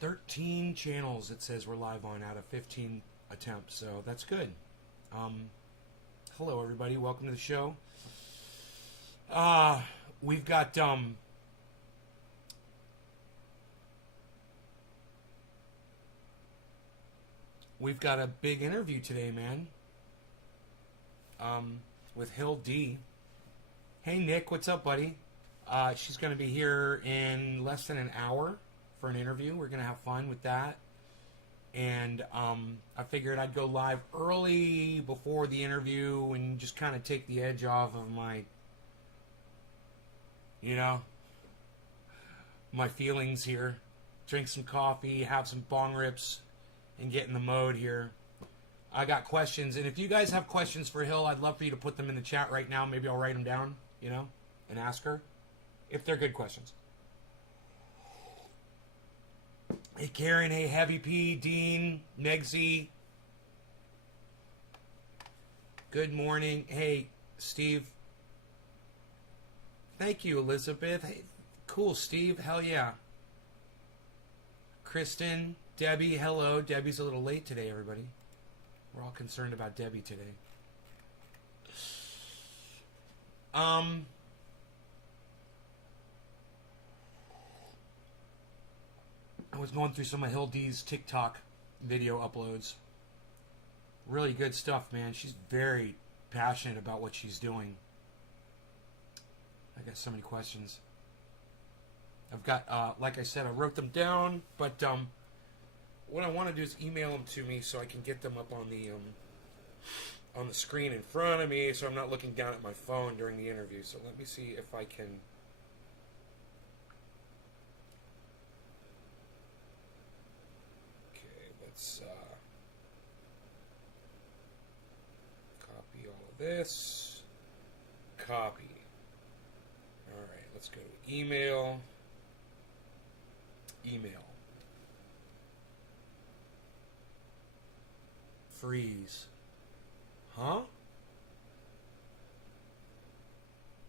13 channels it says we're live on out of 15 attempts, so that's good. Hello everybody, welcome to the show. We've got a big interview today, man. With Hill D. Hey Nick, what's up, buddy? She's going to be here in less than an hour for an interview. We're going to have fun with that. And I figured I'd go live early before the interview and just kind of take the edge off of my, my feelings here. Drink some coffee, have some bong rips, and get in the mode here. I got questions, and if you guys have questions for Hill, I'd love for you to put them in the chat right now. Maybe I'll write them down, and ask her if they're good questions. Hey Karen, hey Heavy P, Dean, Megsy. Good morning. Hey Steve. Thank you, Elizabeth. Hey, cool, Steve. Hell yeah. Kristen, Debbie, hello. Debbie's a little late today, everybody. We're all concerned about Debbie today. I was going through some of Hill D's TikTok video uploads. Really good stuff, man. She's very passionate about what she's doing. I got so many questions. I've got, like I said, I wrote them down, but what I want to do is email them to me so I can get them up on the screen in front of me, so I'm not looking down at my phone during the interview. So let me see if I can. Okay, let's copy all of this. Copy. All right, let's go to email. Email. Freeze. Huh?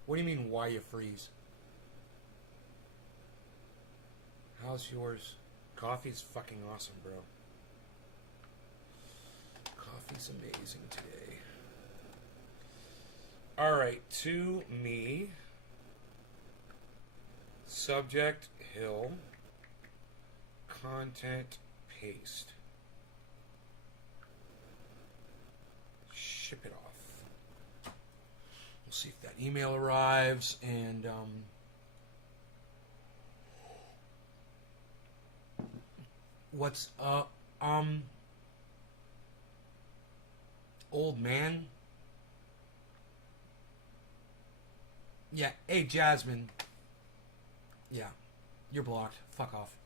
What do you mean, why you freeze? How's yours? Coffee's fucking awesome, bro. Coffee's amazing today. Alright, to me. Subject, Hill. Content, paste. Ship it off. We'll see if that email arrives, and what's up, old man? Yeah, hey Jasmine. Yeah, you're blocked. Fuck off.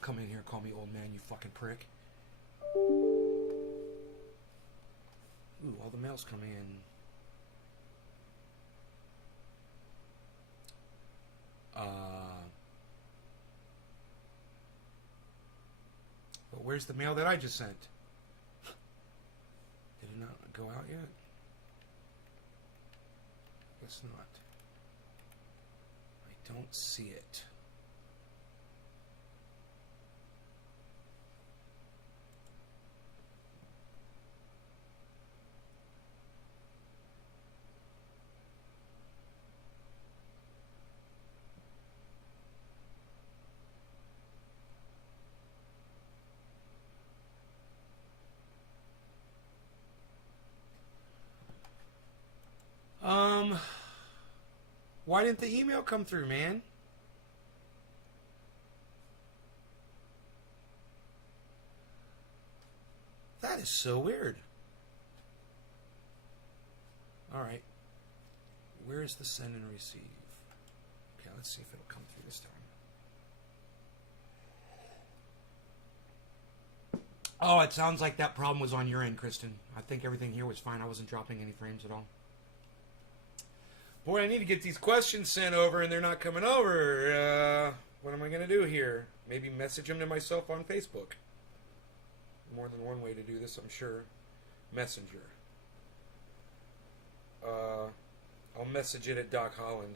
Come in here, call me old man, you fucking prick. Ooh, all the mail's coming in. But where's the mail that I just sent? Did it not go out yet? Guess not. I don't see it. Why didn't the email come through, man? That is so weird. Alright. Where is the send and receive? Okay, let's see if it'll come through this time. Oh, it sounds like that problem was on your end, Kristen. I think everything here was fine. I wasn't dropping any frames at all. Boy, I need to get these questions sent over, and they're not coming over. What am I going to do here? Maybe message them to myself on Facebook. More than one way to do this, I'm sure. Messenger. I'll message it at Doc Holland.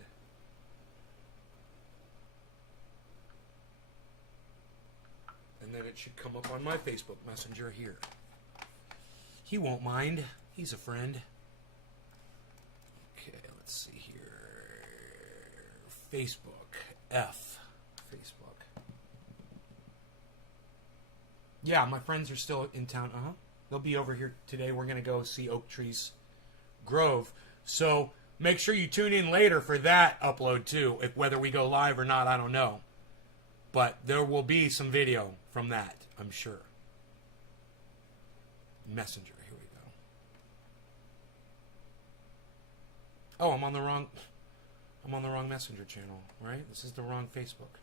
then it should come up on my Facebook Messenger here. He won't mind. He's a friend. Okay, let's see here. Facebook. Facebook. Yeah, my friends are still in town. They'll be over here today. We're going to go see Oak Trees Grove. So make sure you tune in later for that upload too. If whether we go live or not, I don't know. But there will be some video from that, I'm sure. Messenger, here we go. Oh, I'm on the wrong Messenger channel, right? This is the wrong Facebook.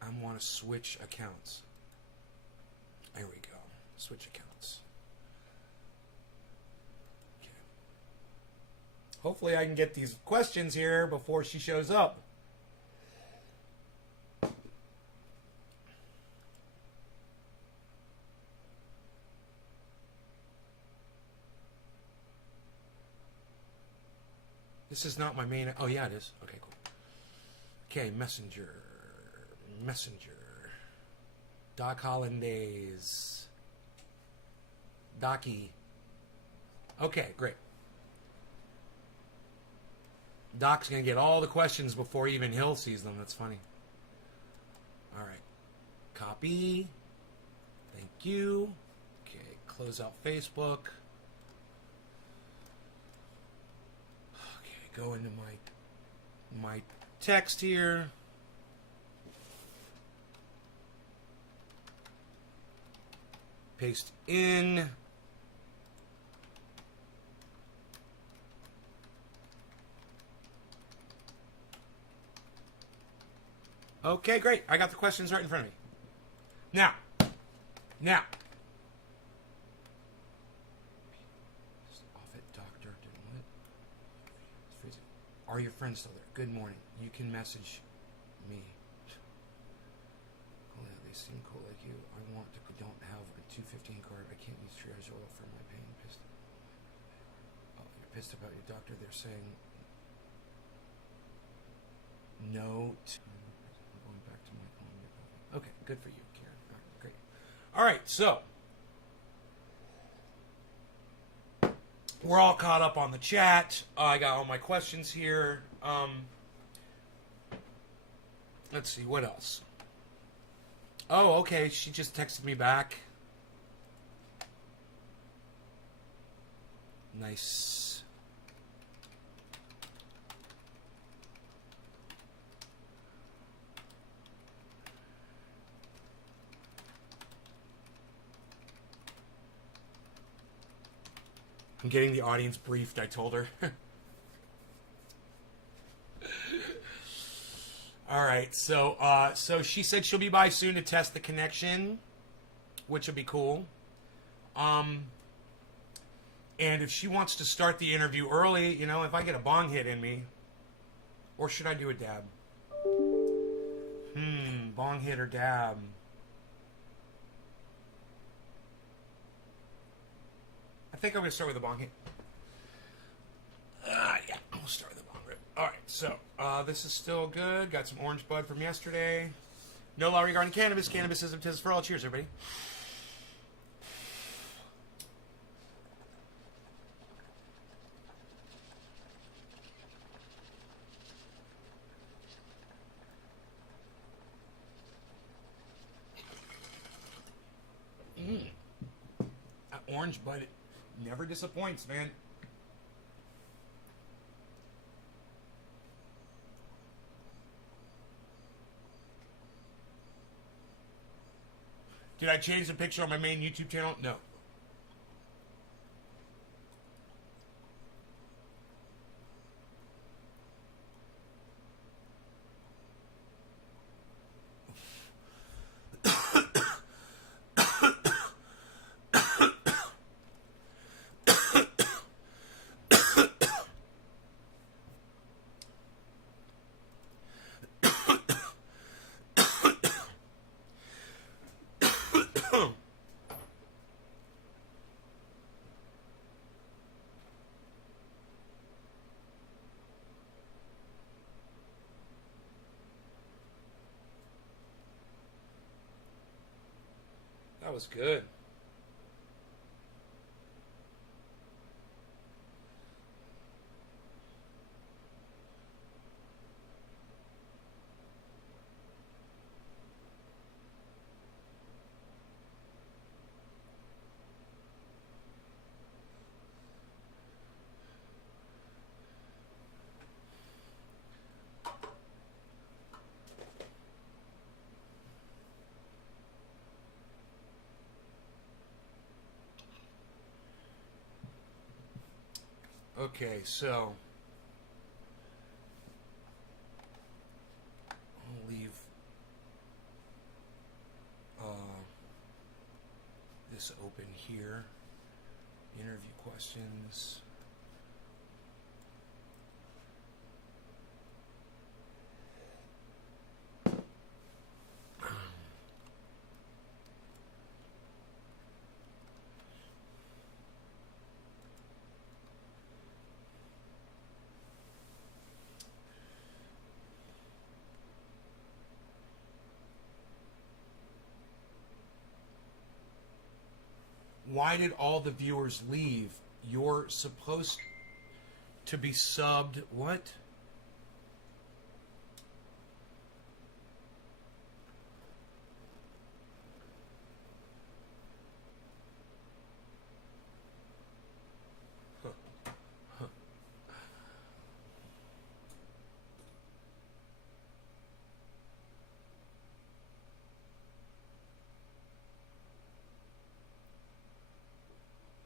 I want to switch accounts. There we go. Switch accounts. Okay. Hopefully I can get these questions here before she shows up. This is not my main... Oh, yeah, it is. Okay, cool. Okay, Messenger. Doc Hollandaise. Docky. Okay, great. Doc's going to get all the questions before even Hill sees them. That's funny. All right. Copy. Thank you. Okay, close out Facebook. Okay, go into my text here. Paste in. Okay, great. I got the questions right in front of me. Now. Off it, doctor. Didn't what? It's freezing. Are your friends still there? Good morning. You can message me. Oh, yeah, they seem cool like you. I don't have a 215 card. I can't use triage oil for my pain. You're pissed about your doctor. They're saying no. I'm going back to my Columbia coffee. Okay, good for you, Karen. All right, great. All right, so we're all caught up on the chat. I got all my questions here. Let's see, what else? Oh, okay, she just texted me back. Nice. I'm getting the audience briefed, I told her. All right, so she said she'll be by soon to test the connection, which will be cool. And if she wants to start the interview early, you know, if I get a bong hit in me, or should I do a dab? Bong hit or dab? I think I'm going to start with a bong hit. Yeah, we'll start with a bong rip. All right, so this is still good. Got some orange bud from yesterday. No law regarding cannabis. Cannabisism tis for all. Cheers, everybody. That orange bud, it never disappoints, man. Did I change the picture on my main YouTube channel? No. was good. Okay, so I'll leave this open here. Interview questions. Why did all the viewers leave? You're supposed to be subbed. What?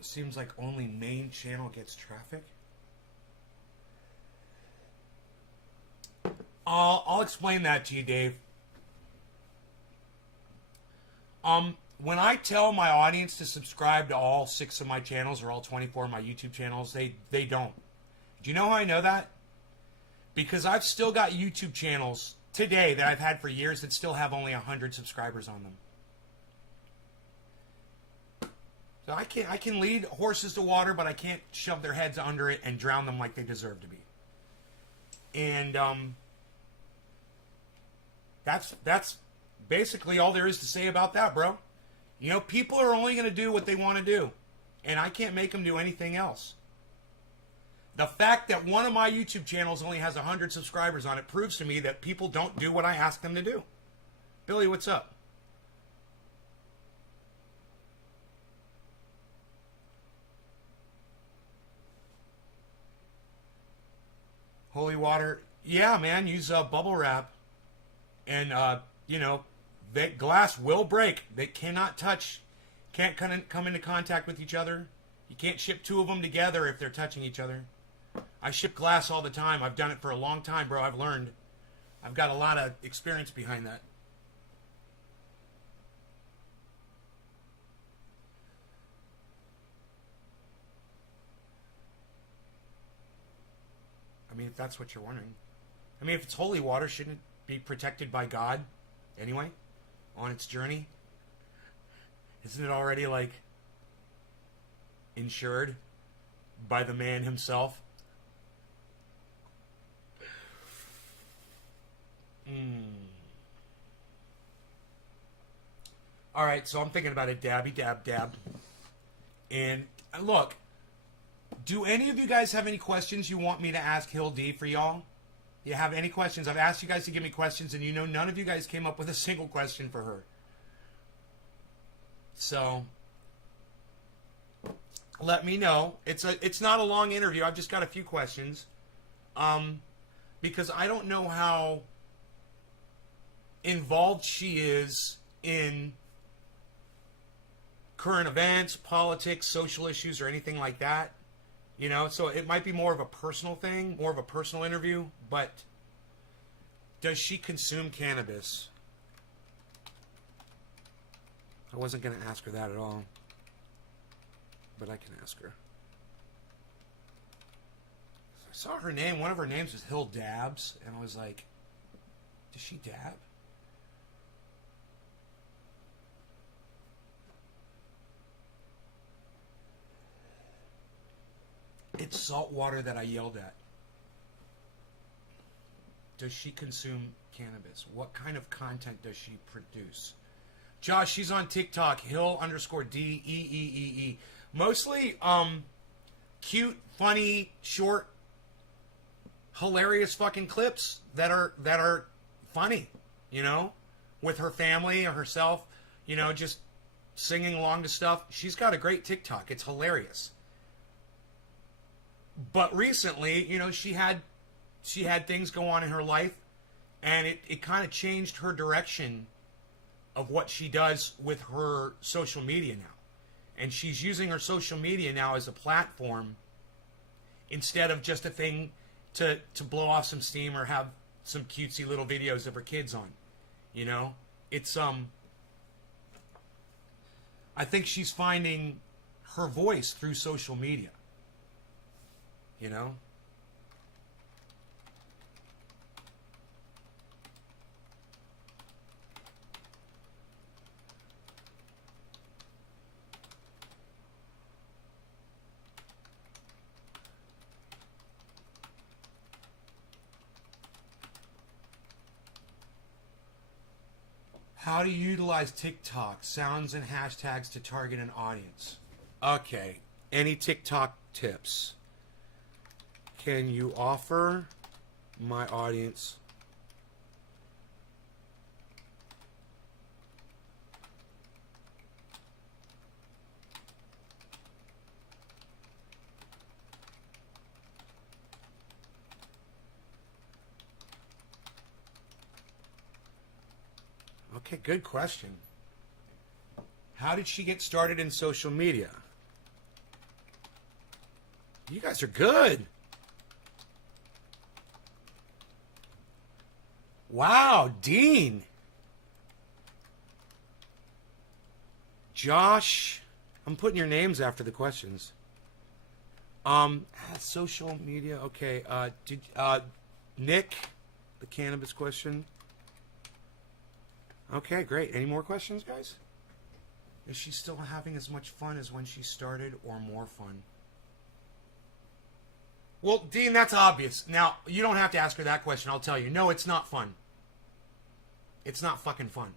Seems like only main channel gets traffic. I'll explain that to you, Dave. When I tell my audience to subscribe to all 6 of my channels or all 24 of my YouTube channels, they don't. Do you know how I know that? Because I've still got YouTube channels today that I've had for years that still have only 100 subscribers on them. So I can lead horses to water, but I can't shove their heads under it and drown them like they deserve to be. And that's basically all there is to say about that, bro. You know, people are only going to do what they want to do, and I can't make them do anything else. The fact that one of my YouTube channels only has 100 subscribers on it proves to me that people don't do what I ask them to do. Billy, what's up? Holy water. Yeah, man, use bubble wrap. And, that glass will break. They cannot touch, can't come into contact with each other. You can't ship 2 of them together if they're touching each other. I ship glass all the time. I've done it for a long time, bro. I've learned. I've got a lot of experience behind that. I mean, if that's what you're wondering. I mean, if it's holy water, shouldn't it be protected by God anyway on its journey? Isn't it already, like, insured by the man himself? All right, so I'm thinking about it. Dabby, dab, dab. And look, do any of you guys have any questions you want me to ask Hill D for y'all? You have any questions? I've asked you guys to give me questions, and none of you guys came up with a single question for her. So let me know. It's not a long interview. I've just got a few questions. Because I don't know how involved she is in current events, politics, social issues, or anything like that. So it might be more of a personal thing, more of a personal interview, but does she consume cannabis? I wasn't going to ask her that at all, but I can ask her. I saw her name, one of her names was Hill Dabs, and I was like, does she dab? It's salt water that I yelled at. Does she consume cannabis? What kind of content does she produce? Josh, she's on TikTok. Hill_DEEEE. Mostly cute, funny, short, hilarious fucking clips that are funny, you know, with her family or herself, you know, just singing along to stuff. She's got a great TikTok. It's hilarious. But recently, you know, she had things go on in her life, and it kind of changed her direction of what she does with her social media now. And she's using her social media now as a platform instead of just a thing to blow off some steam or have some cutesy little videos of her kids on. You know? It's I think she's finding her voice through social media. You know? How do you utilize TikTok, sounds and hashtags to target an audience? Okay. Any TikTok tips? Can you offer my audience Okay, good question. How did she get started in social media? You guys are good. Wow, Dean. Josh. I'm putting your names after the questions. Social media. Okay. Nick, the cannabis question. Okay, great. Any more questions, guys? Is she still having as much fun as when she started, or more fun? Well, Dean, that's obvious. Now, you don't have to ask her that question. I'll tell you. No, it's not fun. It's not fucking fun.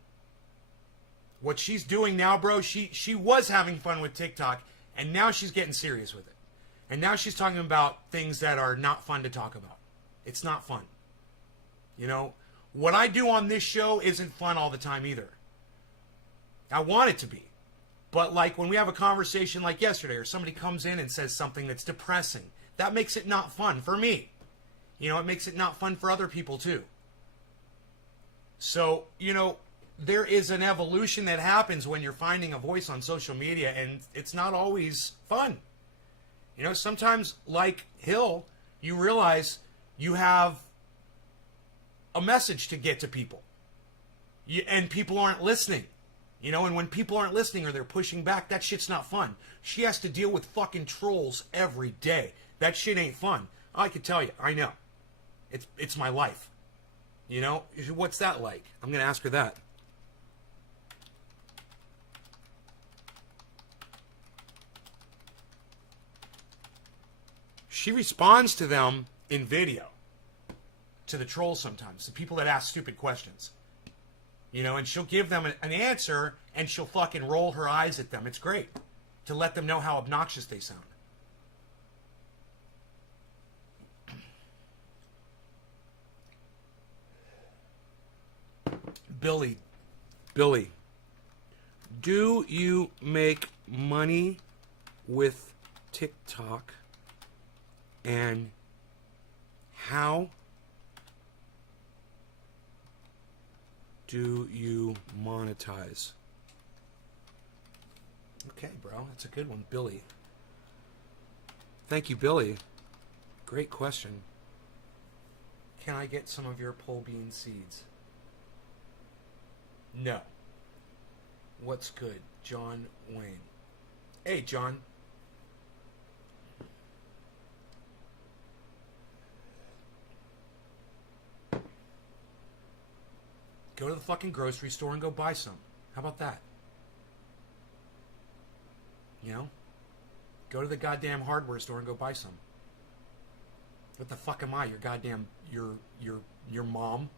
What she's doing now, bro, she was having fun with TikTok, and now she's getting serious with it. And now she's talking about things that are not fun to talk about. It's not fun. You know? What I do on this show isn't fun all the time either. I want it to be. But like when we have a conversation like yesterday, or somebody comes in and says something that's depressing, that makes it not fun for me. You know, it makes it not fun for other people too. So, you know, there is an evolution that happens when you're finding a voice on social media, and it's not always fun. You know, sometimes, like Hill, you realize you have a message to get to people. And people aren't listening. You know, and when people aren't listening or they're pushing back, that shit's not fun. She has to deal with fucking trolls every day. That shit ain't fun. I can tell you, I know. It's my life. You know, what's that like? I'm going to ask her that. She responds to them in video. To the trolls sometimes, the people that ask stupid questions. You know, and she'll give them an answer, and she'll fucking roll her eyes at them. It's great to let them know how obnoxious they sound. Billy, do you make money with TikTok, and how do you monetize? Okay, bro. That's a good one. Billy. Thank you, Billy. Great question. Can I get some of your pole bean seeds? No. What's good? John Wayne. Hey, John. Go to the fucking grocery store and go buy some. How about that? You know? Go to the goddamn hardware store and go buy some. What the fuck am I? Your goddamn your mom?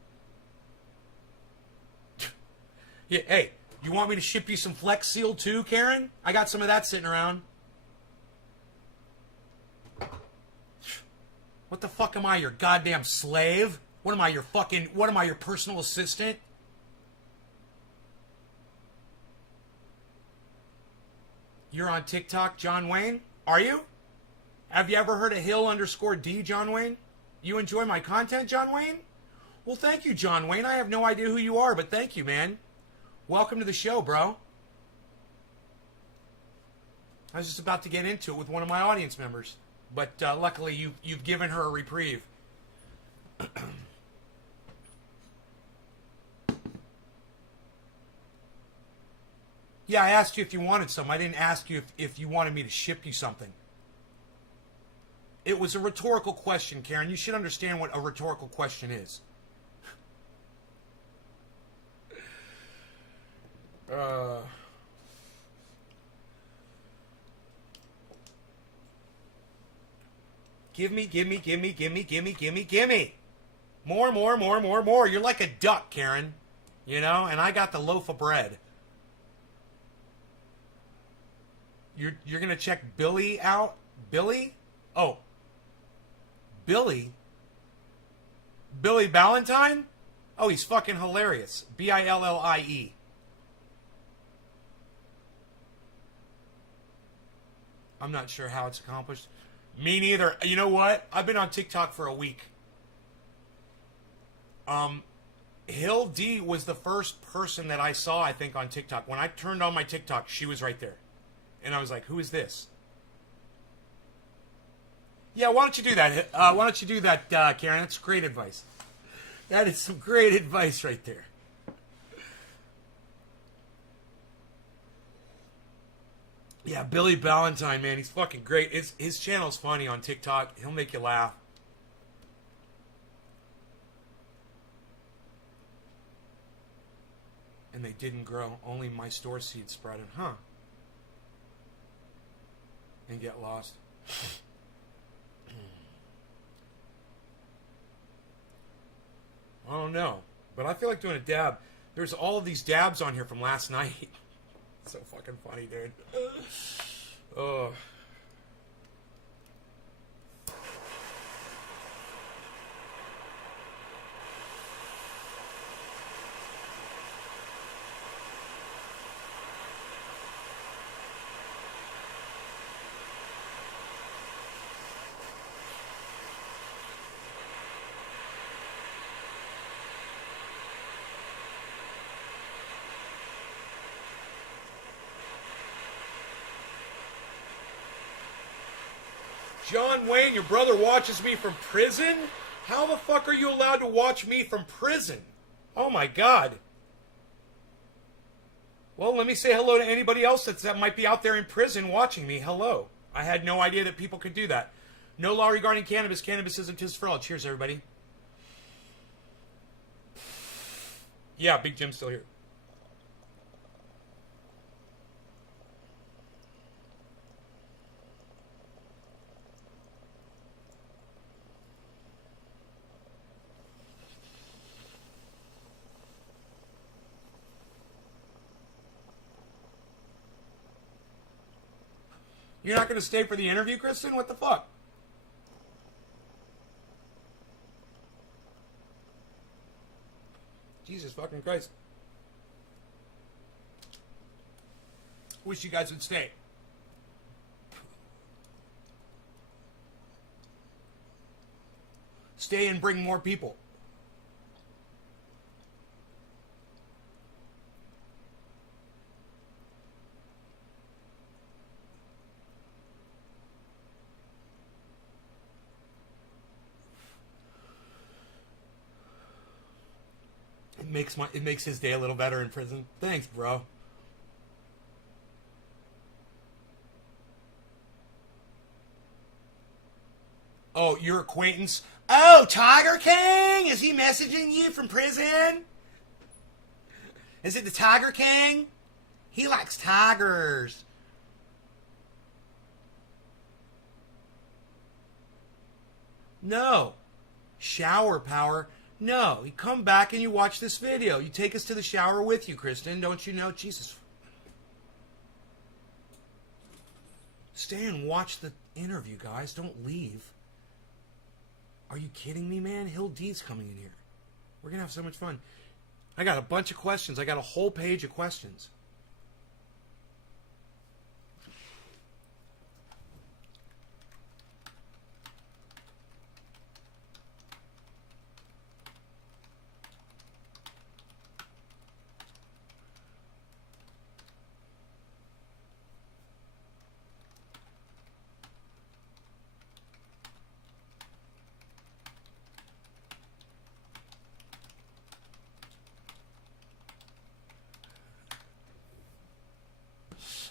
Yeah, hey, You want me to ship you some Flex Seal too, Karen? I got some of that sitting around. What the fuck am I, your goddamn slave? What am I, your personal assistant? You're on TikTok, John Wayne? Are you? Have you ever heard of Hill_D, John Wayne? You enjoy my content, John Wayne? Well, thank you, John Wayne. I have no idea who you are, but thank you, man. Welcome to the show, bro. I was just about to get into it with one of my audience members, but luckily you've given her a reprieve. Yeah, I asked you if you wanted some. I didn't ask you if you wanted me to ship you something. It was a rhetorical question, Karen. You should understand what a rhetorical question is. Give me. More. You're like a duck, Karen. You know, and I got the loaf of bread. You're gonna check Billy out? Billy? Oh. Billy? Billy Ballantyne? Oh, he's fucking hilarious. Billie. I'm not sure how it's accomplished. Me neither. You know what? I've been on TikTok for a week. Hill D was the first person that I saw, I think, on TikTok. When I turned on my TikTok, she was right there. And I was like, who is this? Yeah, why don't you do that? Karen? That's great advice. That is some great advice right there. Yeah, Billy Ballantyne, man, he's fucking great. His channel's funny on TikTok. He'll make you laugh. And they didn't grow. Only my store seed sprouted. Huh. And get lost. I don't know. But I feel like doing a dab. There's all of these dabs on here from last night. So fucking funny, dude. Oh. John Wayne, your brother watches me from prison? How the fuck are you allowed to watch me from prison? Oh my god. Well, let me say hello to anybody else that might be out there in prison watching me. Hello. I had no idea that people could do that. No law regarding cannabis. Cannabis isn't just for all. Cheers, everybody. Yeah, Big Jim's still here. You're not going to stay for the interview, Kristen? What the fuck? Jesus fucking Christ. Wish you guys would stay. Stay and bring more people. It makes his day a little better in prison. Thanks, bro. Oh, your acquaintance? Oh, Tiger King? Is he messaging you from prison? Is it the Tiger King? He likes tigers. No. Shower power. No, you come back and you watch this video. You take us to the shower with you, Kristen. Don't you know? Jesus. Stay and watch the interview, guys. Don't leave. Are you kidding me, man? Hill D's coming in here. We're going to have so much fun. I got a bunch of questions. I got a whole page of questions.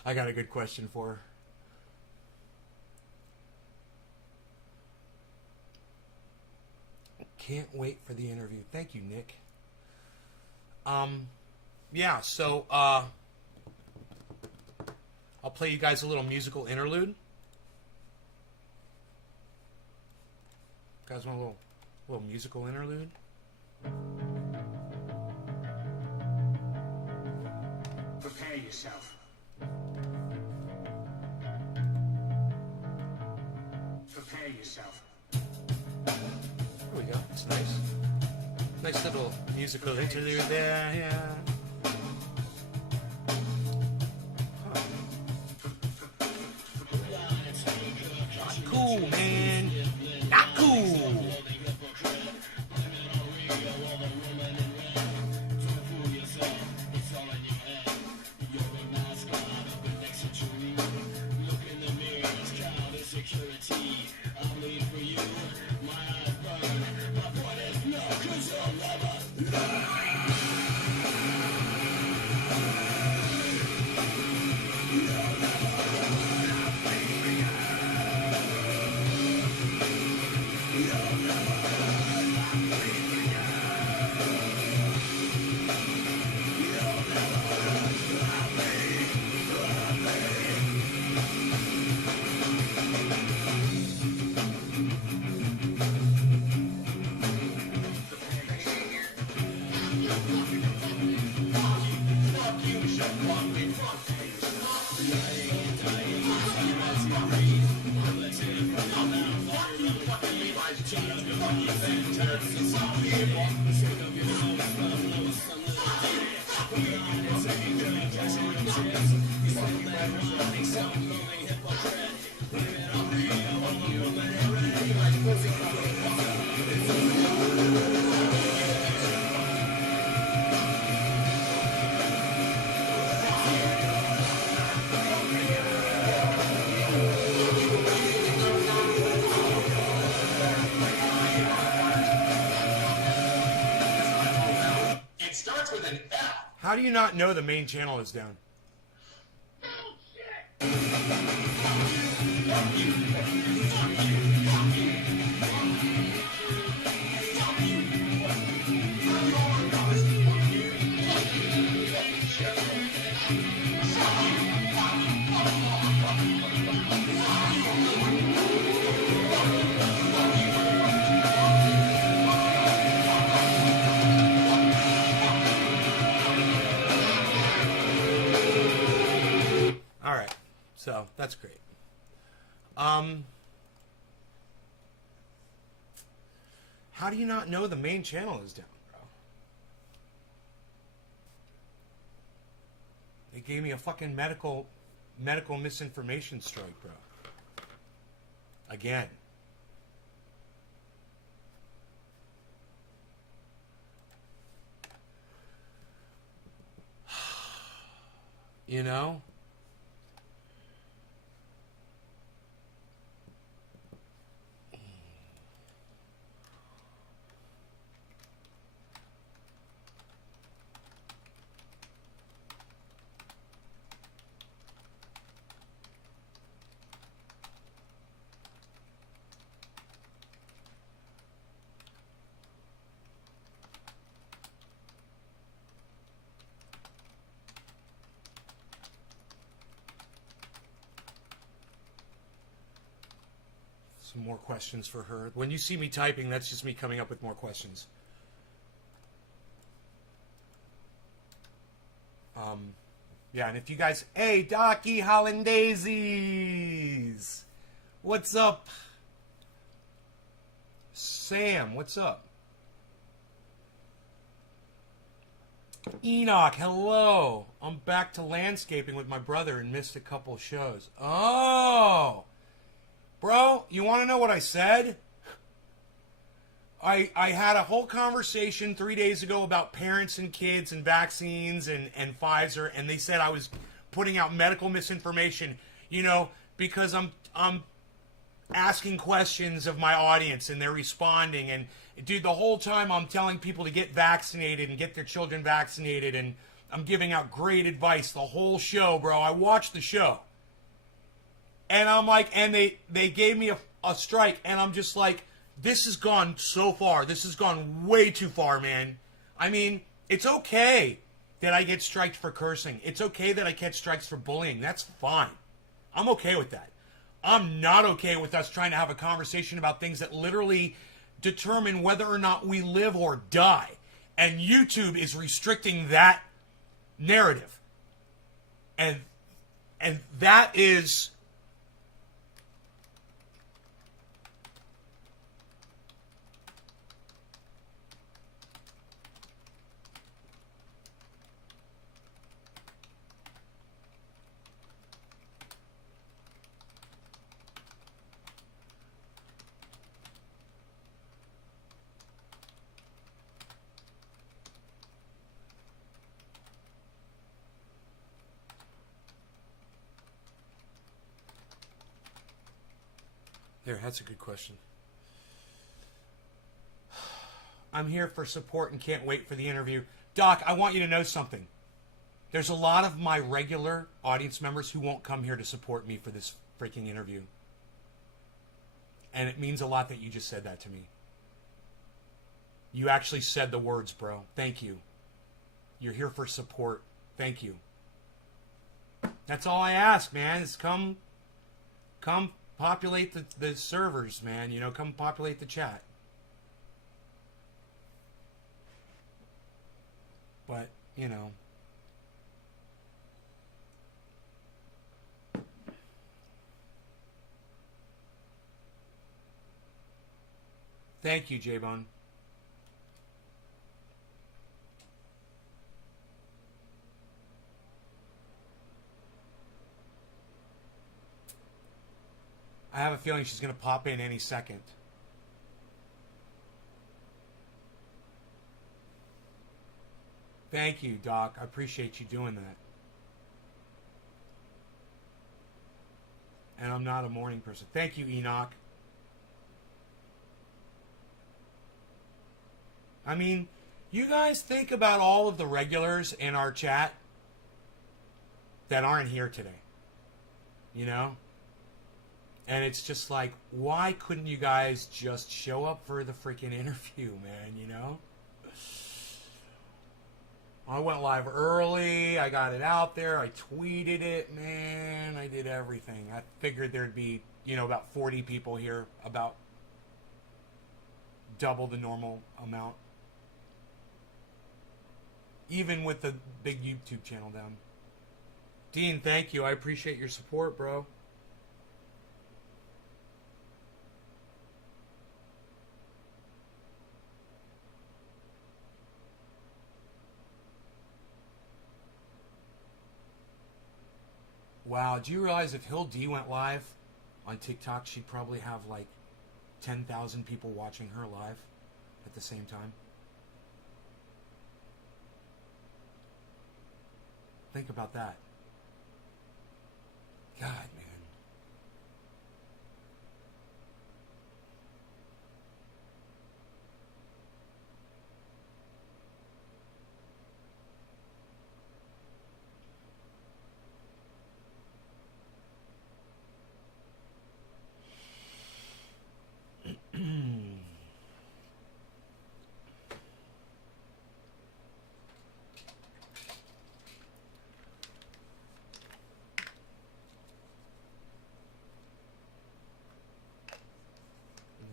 I got a good question for her. Can't wait for the interview. Thank you, Nick. Yeah, so, I'll play you guys a little musical interlude. You guys want a little musical interlude? Prepare yourself. Prepare yourself. There we go. It's nice. Nice little musical interlude there, yeah. Huh. Not cool, man. Not cool. How do you not know the main channel is down? So that's great. How do you not know the main channel is down, bro? They gave me a fucking medical misinformation strike, bro. Again. You know? Some more questions for her. When you see me typing, that's just me coming up with more questions. Yeah, and if you guys, hey, Docky Hollandaisies, what's up? Sam, what's up? Enoch, hello. I'm back to landscaping with my brother and missed a couple shows. Oh, bro, you want to know what I said? I had a whole conversation 3 days ago about parents and kids and vaccines and Pfizer, and they said I was putting out medical misinformation, you know, because I'm asking questions of my audience and they're responding. And dude, the whole time I'm telling people to get vaccinated and get their children vaccinated, and I'm giving out great advice the whole show, bro. I watched the show. And I'm like, and they gave me a strike, and I'm just like, this has gone so far. This has gone way too far, man. I mean, it's okay that I get striked for cursing. It's okay that I get strikes for bullying. That's fine. I'm okay with that. I'm not okay with us trying to have a conversation about things that literally determine whether or not we live or die. And YouTube is restricting that narrative. And that is... There, that's a good question. I'm here for support and can't wait for the interview. Doc, I want you to know something. There's a lot of my regular audience members who won't come here to support me for this freaking interview. And it means a lot that you just said that to me. You actually said the words, bro. Thank you. You're here for support. Thank you. That's all I ask, man, is come populate the servers, man. You know, come populate the chat. But, you know. Thank you, J-Bone. I have a feeling she's going to pop in any second. Thank you, Doc. I appreciate you doing that. And I'm not a morning person. Thank you, Enoch. I mean, you guys think about all of the regulars in our chat that aren't here today. You know? And it's just like, why couldn't you guys just show up for the freaking interview, man, you know? I went live early. I got it out there. I tweeted it, man. I did everything. I figured there'd be, you know, about 40 people here, about double the normal amount. Even with the big YouTube channel down. Dean, thank you. I appreciate your support, bro. Wow, do you realize if Hill D went live on TikTok, she'd probably have like 10,000 people watching her live at the same time? Think about that. God, man.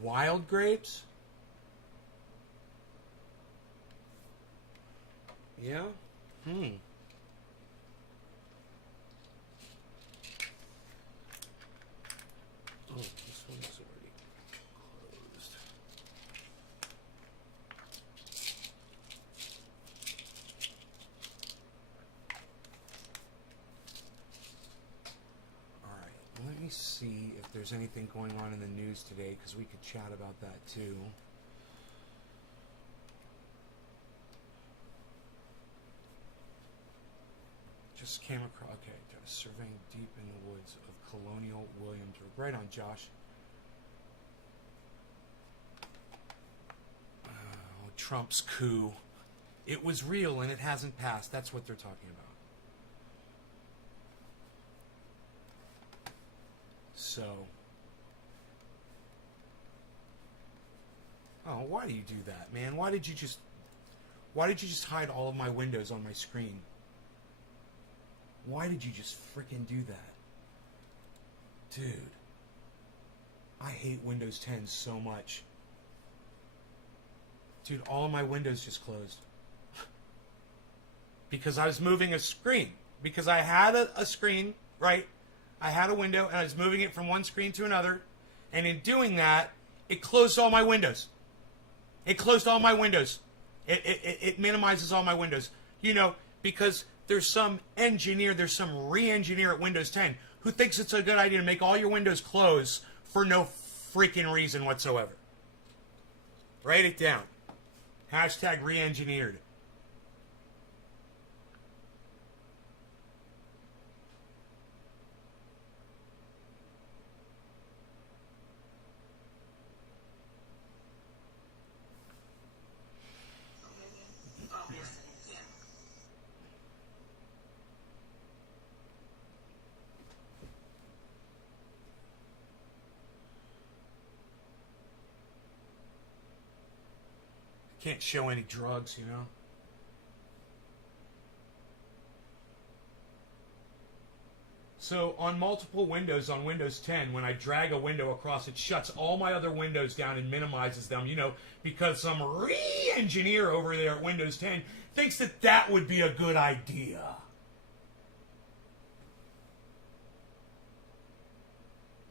Wild grapes? Yeah? there's anything going on in the news today, because we could chat about that too. Just came across, okay, surveying deep in the woods of Colonial Williamsburg. Right on, Josh. Trump's coup. It was real and it hasn't passed. That's what they're talking about. So. Oh, why do you do that, man? Why did you just hide all of my windows on my screen? Why did you just freaking do that? Dude. I hate Windows 10 so much. Dude, all of my windows just closed. Because I was moving a screen. Because I had a screen, right? I had a window, and I was moving it from one screen to another. And in doing that, it closed all my windows. It closed all my windows. It minimizes all my windows. You know, because there's some engineer, there's some re-engineer at Windows 10 who thinks it's a good idea to make all your windows close for no freaking reason whatsoever. Write it down. Hashtag re-engineered. Can't show any drugs, you know. So on multiple windows on Windows 10, when I drag a window across, it shuts all my other windows down and minimizes them, you know, because some re-engineer over there at Windows 10 thinks that that would be a good idea.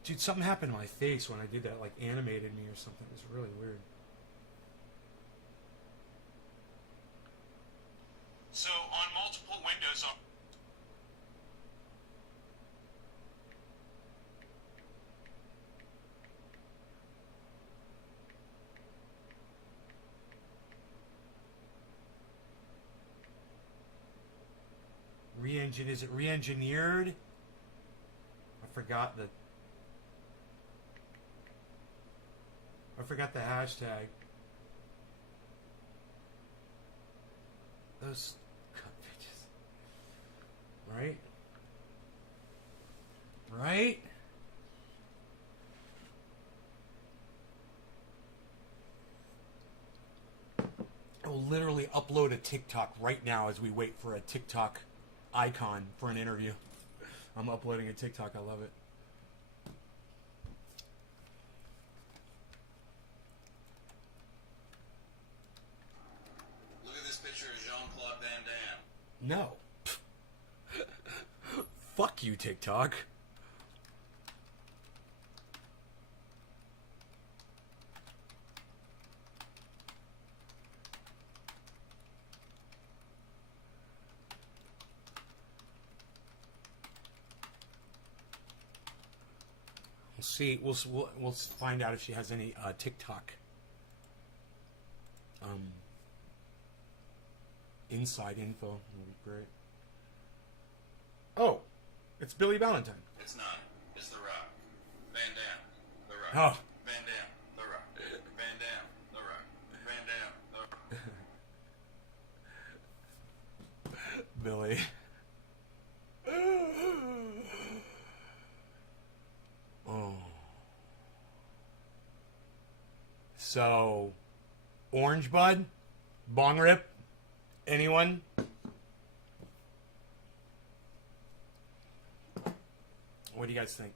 Dude, something happened to my face when I did that, like animated me or something. It was really weird. So on multiple windows on is it re-engineered? I forgot the hashtag. Those cut bitches. Right? Right? I will literally upload a TikTok right now as we wait for a TikTok icon for an interview. I'm uploading a TikTok. I love it. Look at this picture of Jean-Claude Van Damme. No. Fuck you, TikTok. We'll see. We'll find out if she has any TikTok inside info. That'll be great. Oh, it's Billy Valentine. It's not. It's The Rock. Van Damme. The Rock. Oh. Van Damme. The Rock. Van Damme. The Rock. Van Damme. The Rock. Billy. Oh. So, Orange Bud? Bong Rip? Anyone? What do you guys think?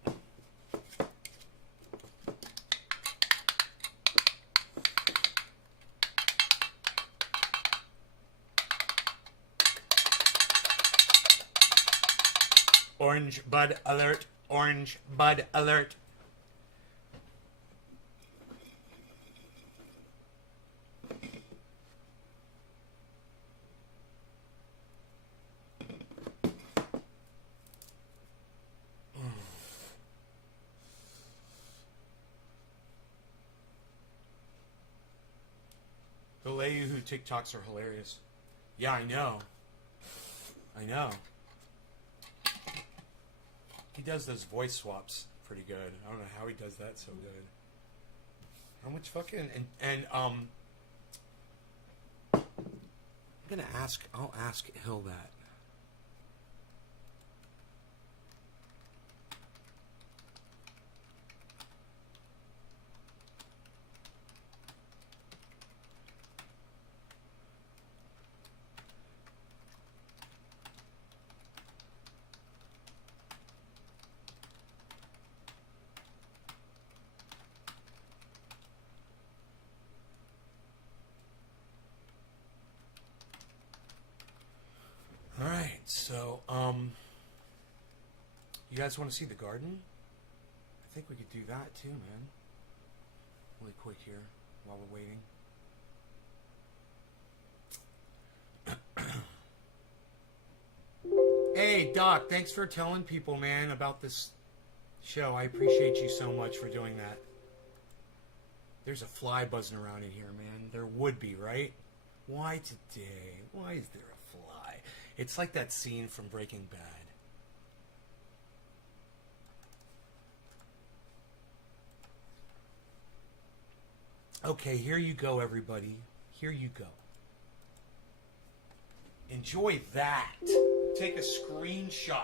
Orange Bud alert. Orange Bud alert. Leahu TikToks are hilarious. Yeah, I know. I know. He does those voice swaps pretty good. I don't know how he does that so good. How much fucking I'm gonna ask. I'll ask Hill that. All right, so you guys want to see the garden? I think we could do that too, man. Really quick here while we're waiting. Hey, Doc, thanks for telling people, man, about this show. I appreciate you so much for doing that. There's a fly buzzing around in here, man. There would be, right? Why today? Why is there a fly? It's like that scene from Breaking Bad. Okay, here you go, everybody. Here you go. Enjoy that. Take a screenshot.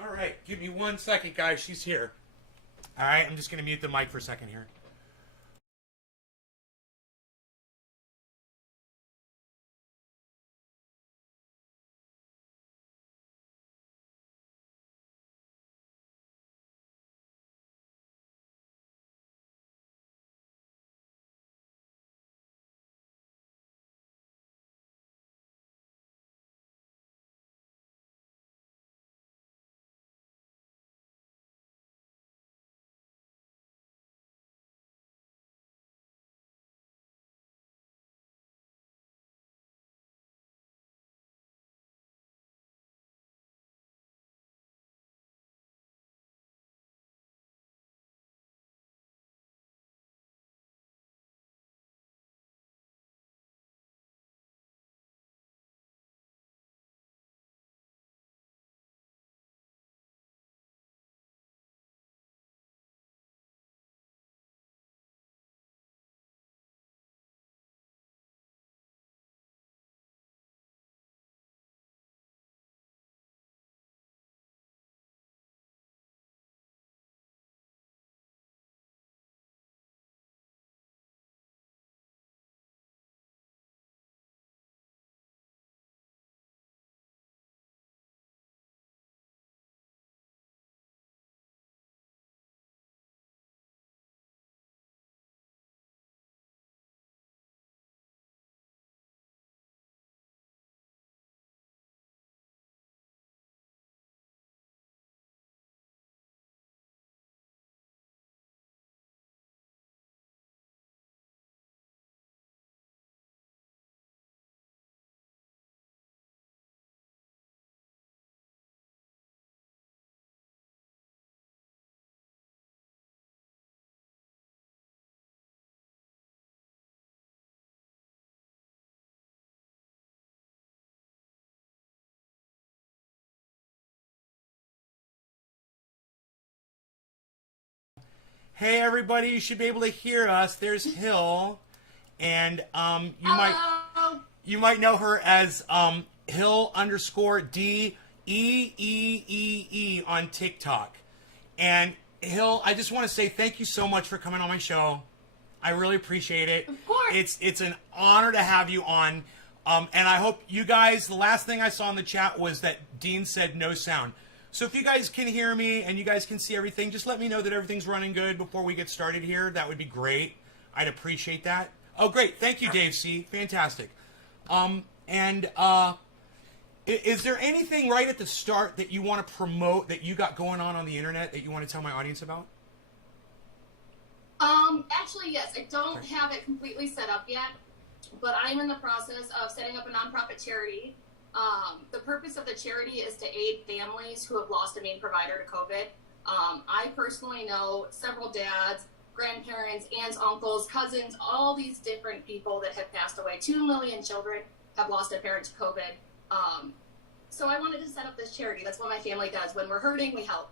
All right, give me 1 second, guys. She's here. All right, I'm just going to mute the mic for a second here. Hey, everybody, you should be able to hear us. There's Hill, and you might know her as Hill _ DEEEE on TikTok. And Hill, I just want to say thank you so much for coming on my show. I really appreciate it. Of course. It's an honor to have you on. And I hope you guys, the last thing I saw in the chat was that Dean said no sound. So if you guys can hear me and you guys can see everything, just let me know that everything's running good before we get started here. That would be great. I'd appreciate that. Oh, great. Thank you, Dave C. Fantastic. Is there anything right at the start that you want to promote that you got going on the internet that you want to tell my audience about? Actually, yes. I don't have it completely set up yet, but I'm in the process of setting up a nonprofit charity. The purpose of the charity is to aid families who have lost a main provider to COVID. I personally know several dads, grandparents, aunts, uncles, cousins, all these different people that have passed away. 2 million children have lost a parent to COVID. So I wanted to set up this charity. That's what my family does. When we're hurting, we help.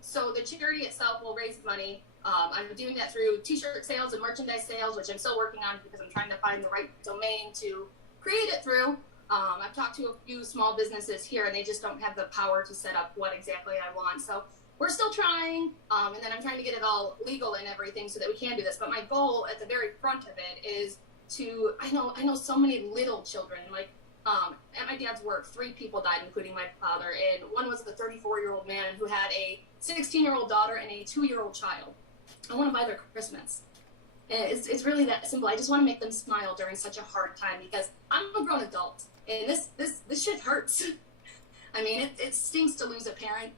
So the charity itself will raise money. I'm doing that through t-shirt sales and merchandise sales, which I'm still working on because I'm trying to find the right domain to create it through. I've talked to a few small businesses here, and they just don't have the power to set up what exactly I want. So we're still trying, and then I'm trying to get it all legal and everything so that we can do this. But my goal at the very front of it is to, I know so many little children, like at my dad's work, 3 people died, including my father, and one was a 34-year-old man who had a 16-year-old daughter and a 2-year-old child. I want to buy their Christmas. It's really that simple. I just want to make them smile during such a hard time because I'm a grown adult, and this shit hurts. I mean, it stinks to lose a parent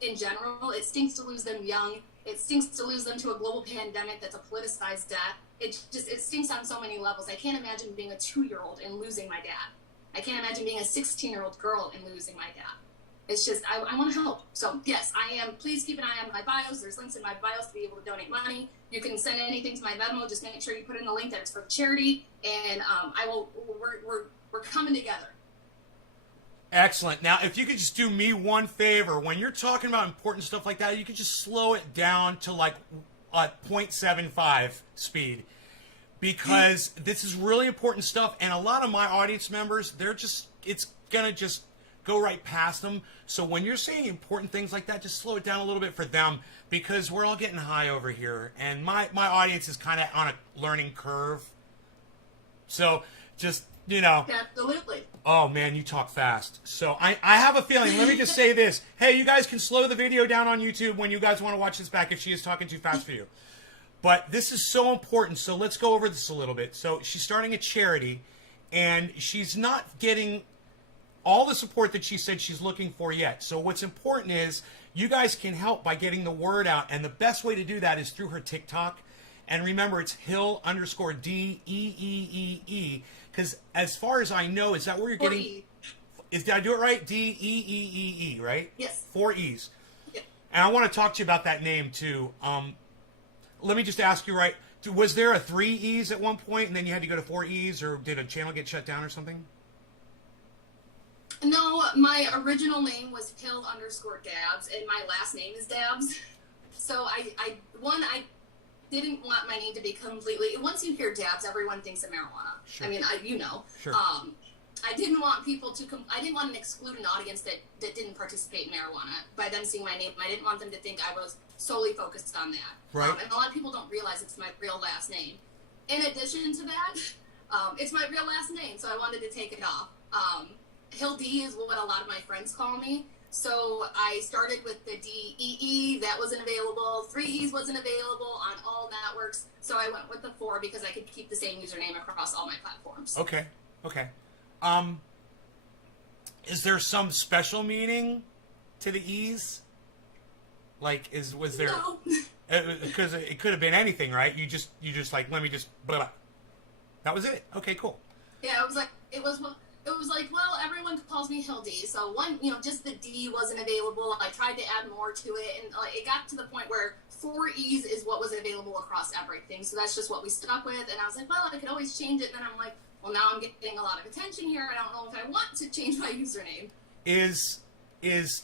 in general. It stinks to lose them young. It stinks to lose them to a global pandemic that's a politicized death. It stinks on so many levels. I can't imagine being a 2-year-old and losing my dad. I can't imagine being a 16-year-old girl and losing my dad. It's just, I want to help. So, yes, I am. Please keep an eye on my bios. There's links in my bios to be able to donate money. You can send anything to my Venmo. Just make sure you put in the link that it's for charity. And we're coming together. Excellent. Now, if you could just do me one favor, when you're talking about important stuff like that, you could just slow it down to like 0.75 speed. Because this is really important stuff, and a lot of my audience members, it's going to just go right past them. So when you're saying important things like that, just slow it down a little bit for them, because we're all getting high over here, and my audience is kind of on a learning curve. So just, Absolutely. Oh, man, you talk fast. So I have a feeling, let me just say this. Hey, you guys can slow the video down on YouTube when you guys want to watch this back if she is talking too fast for you. But this is so important, so let's go over this a little bit. So she's starting a charity, and she's not getting all the support that she said she's looking for yet. So what's important is you guys can help by getting the word out, and the best way to do that is through her TikTok. And remember, it's Hill _ DEEEE, because as far as I know, is that where you're getting... Did I do it right? DEEEE, right? Yes. 4 E's. Yeah. And I want to talk to you about that name, too. Let me just ask you, right, was there a 3 E's at one point, and then you had to go to 4 E's, or did a channel get shut down or something? No, my original name was Hill _ Dabs, and my last name is Dabs. So I didn't want my name to be completely... Once you hear Dabs, everyone thinks of marijuana. Sure. I mean, Sure. I didn't want people to... I didn't want to exclude an audience that didn't participate in marijuana by them seeing my name. I didn't want them to think I was solely focused on that. Right. And a lot of people don't realize it's my real last name. In addition to that, it's my real last name, so I wanted to take it off. Hill D is what a lot of my friends call me. So I started with the DEE. That wasn't available. 3 E's wasn't available on all networks. So I went with the 4 because I could keep the same username across all my platforms. Okay. Is there some special meaning to the E's? Like, was there? No. Because it could have been anything, right? You just like, let me just blah, blah. That was it. Okay, cool. Yeah, it was like, well, everyone calls me Hill D. So just the D wasn't available. I tried to add more to it, and it got to the point where 4 E's is what was available across everything. So that's just what we stuck with. And I was like, well, I could always change it. And then I'm like, well, now I'm getting a lot of attention here. I don't know if I want to change my username. Is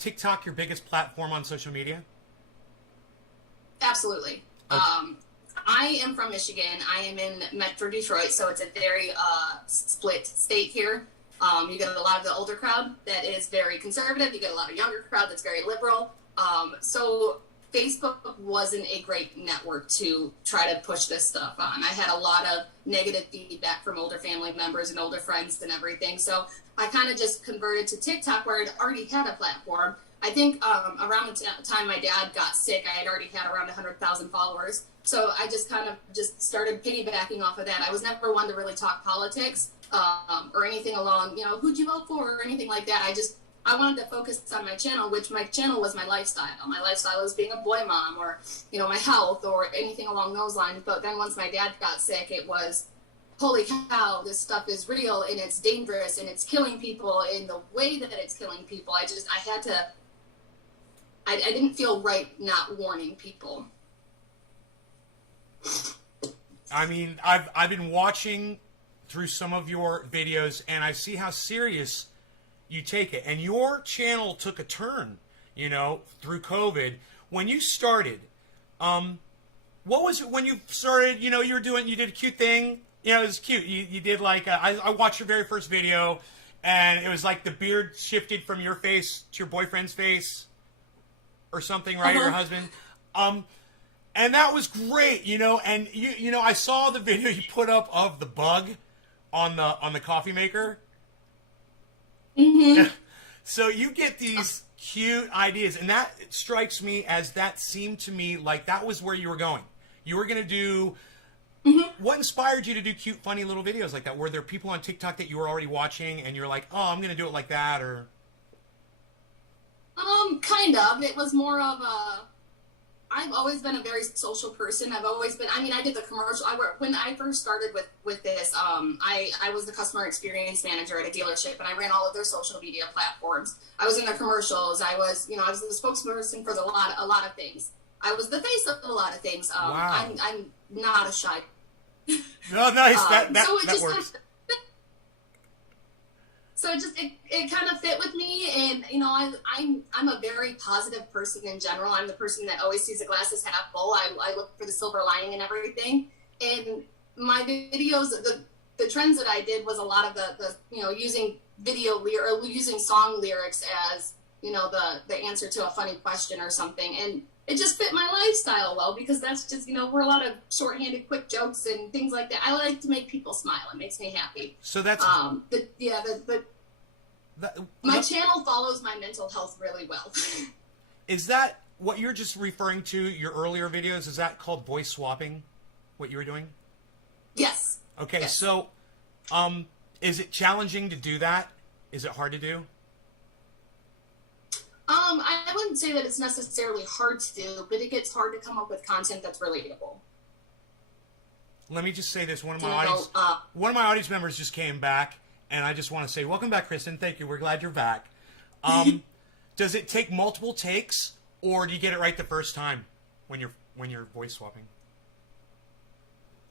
TikTok your biggest platform on social media? Absolutely. I am from Michigan. I am in Metro Detroit, so it's a very split state here. You get a lot of the older crowd that is very conservative. You get a lot of younger crowd that's very liberal. So Facebook wasn't a great network to try to push this stuff on. I had a lot of negative feedback from older family members and older friends and everything. So I kind of just converted to TikTok, where I'd already had a platform. I think around the time my dad got sick, I had already had around 100,000 followers. So I just kind of just started piggybacking off of that. I was never one to really talk politics or anything along, who'd you vote for or anything like that. I wanted to focus on my channel, which my channel was my lifestyle. My lifestyle was being a boy mom, or, my health or anything along those lines. But then once my dad got sick, it was, holy cow, this stuff is real and it's dangerous and it's killing people in the way that it's killing people. I didn't feel right not warning people. I mean, I've been watching through some of your videos, and I see how serious you take it. And your channel took a turn, through COVID. When you started, what was it when you started? You did a cute thing. It was cute. You did I watched your very first video, and it was like the beard shifted from your face to your boyfriend's face or something, right? Uh-huh. Your husband. And that was great, and I saw the video you put up of the bug on the coffee maker. Mm-hmm. So you get these cute ideas, and that strikes me as that seemed to me like that was where you were going. You were going to do. Mm-hmm. What inspired you to do cute, funny little videos like that? Were there people on TikTok that you were already watching, and you're like, oh, I'm going to do it like that, or? Kind of. It was more of I've always been a very social person. I did the commercial. When I first started with this, I was the customer experience manager at a dealership, and I ran all of their social media platforms. I was in their commercials. I was the spokesperson for a lot of things. I was the face of a lot of things. Wow. I'm not a shy. No, nice. That works. So it kind of fit with me, and I'm a very positive person in general. I'm the person that always sees the glass as half full. I look for the silver lining and everything. And my videos, the trends that I did was a lot of the using using song lyrics as the answer to a funny question or something, and it just fit my lifestyle well, because that's just we're a lot of shorthanded quick jokes and things like that. I like to make people smile. It makes me happy. So that's my channel follows my mental health really well. Is that what you're just referring to, your earlier videos? Is that called voice swapping, what you were doing? Yes. Okay, yes. So is it challenging to do that? Is it hard to do? I wouldn't say that it's necessarily hard to do, but it gets hard to come up with content that's relatable. Let me just say this. One of my audience members just came back, and I just want to say, welcome back, Kristen. Thank you. We're glad you're back. Does it take multiple takes, or do you get it right the first time when you're voice swapping?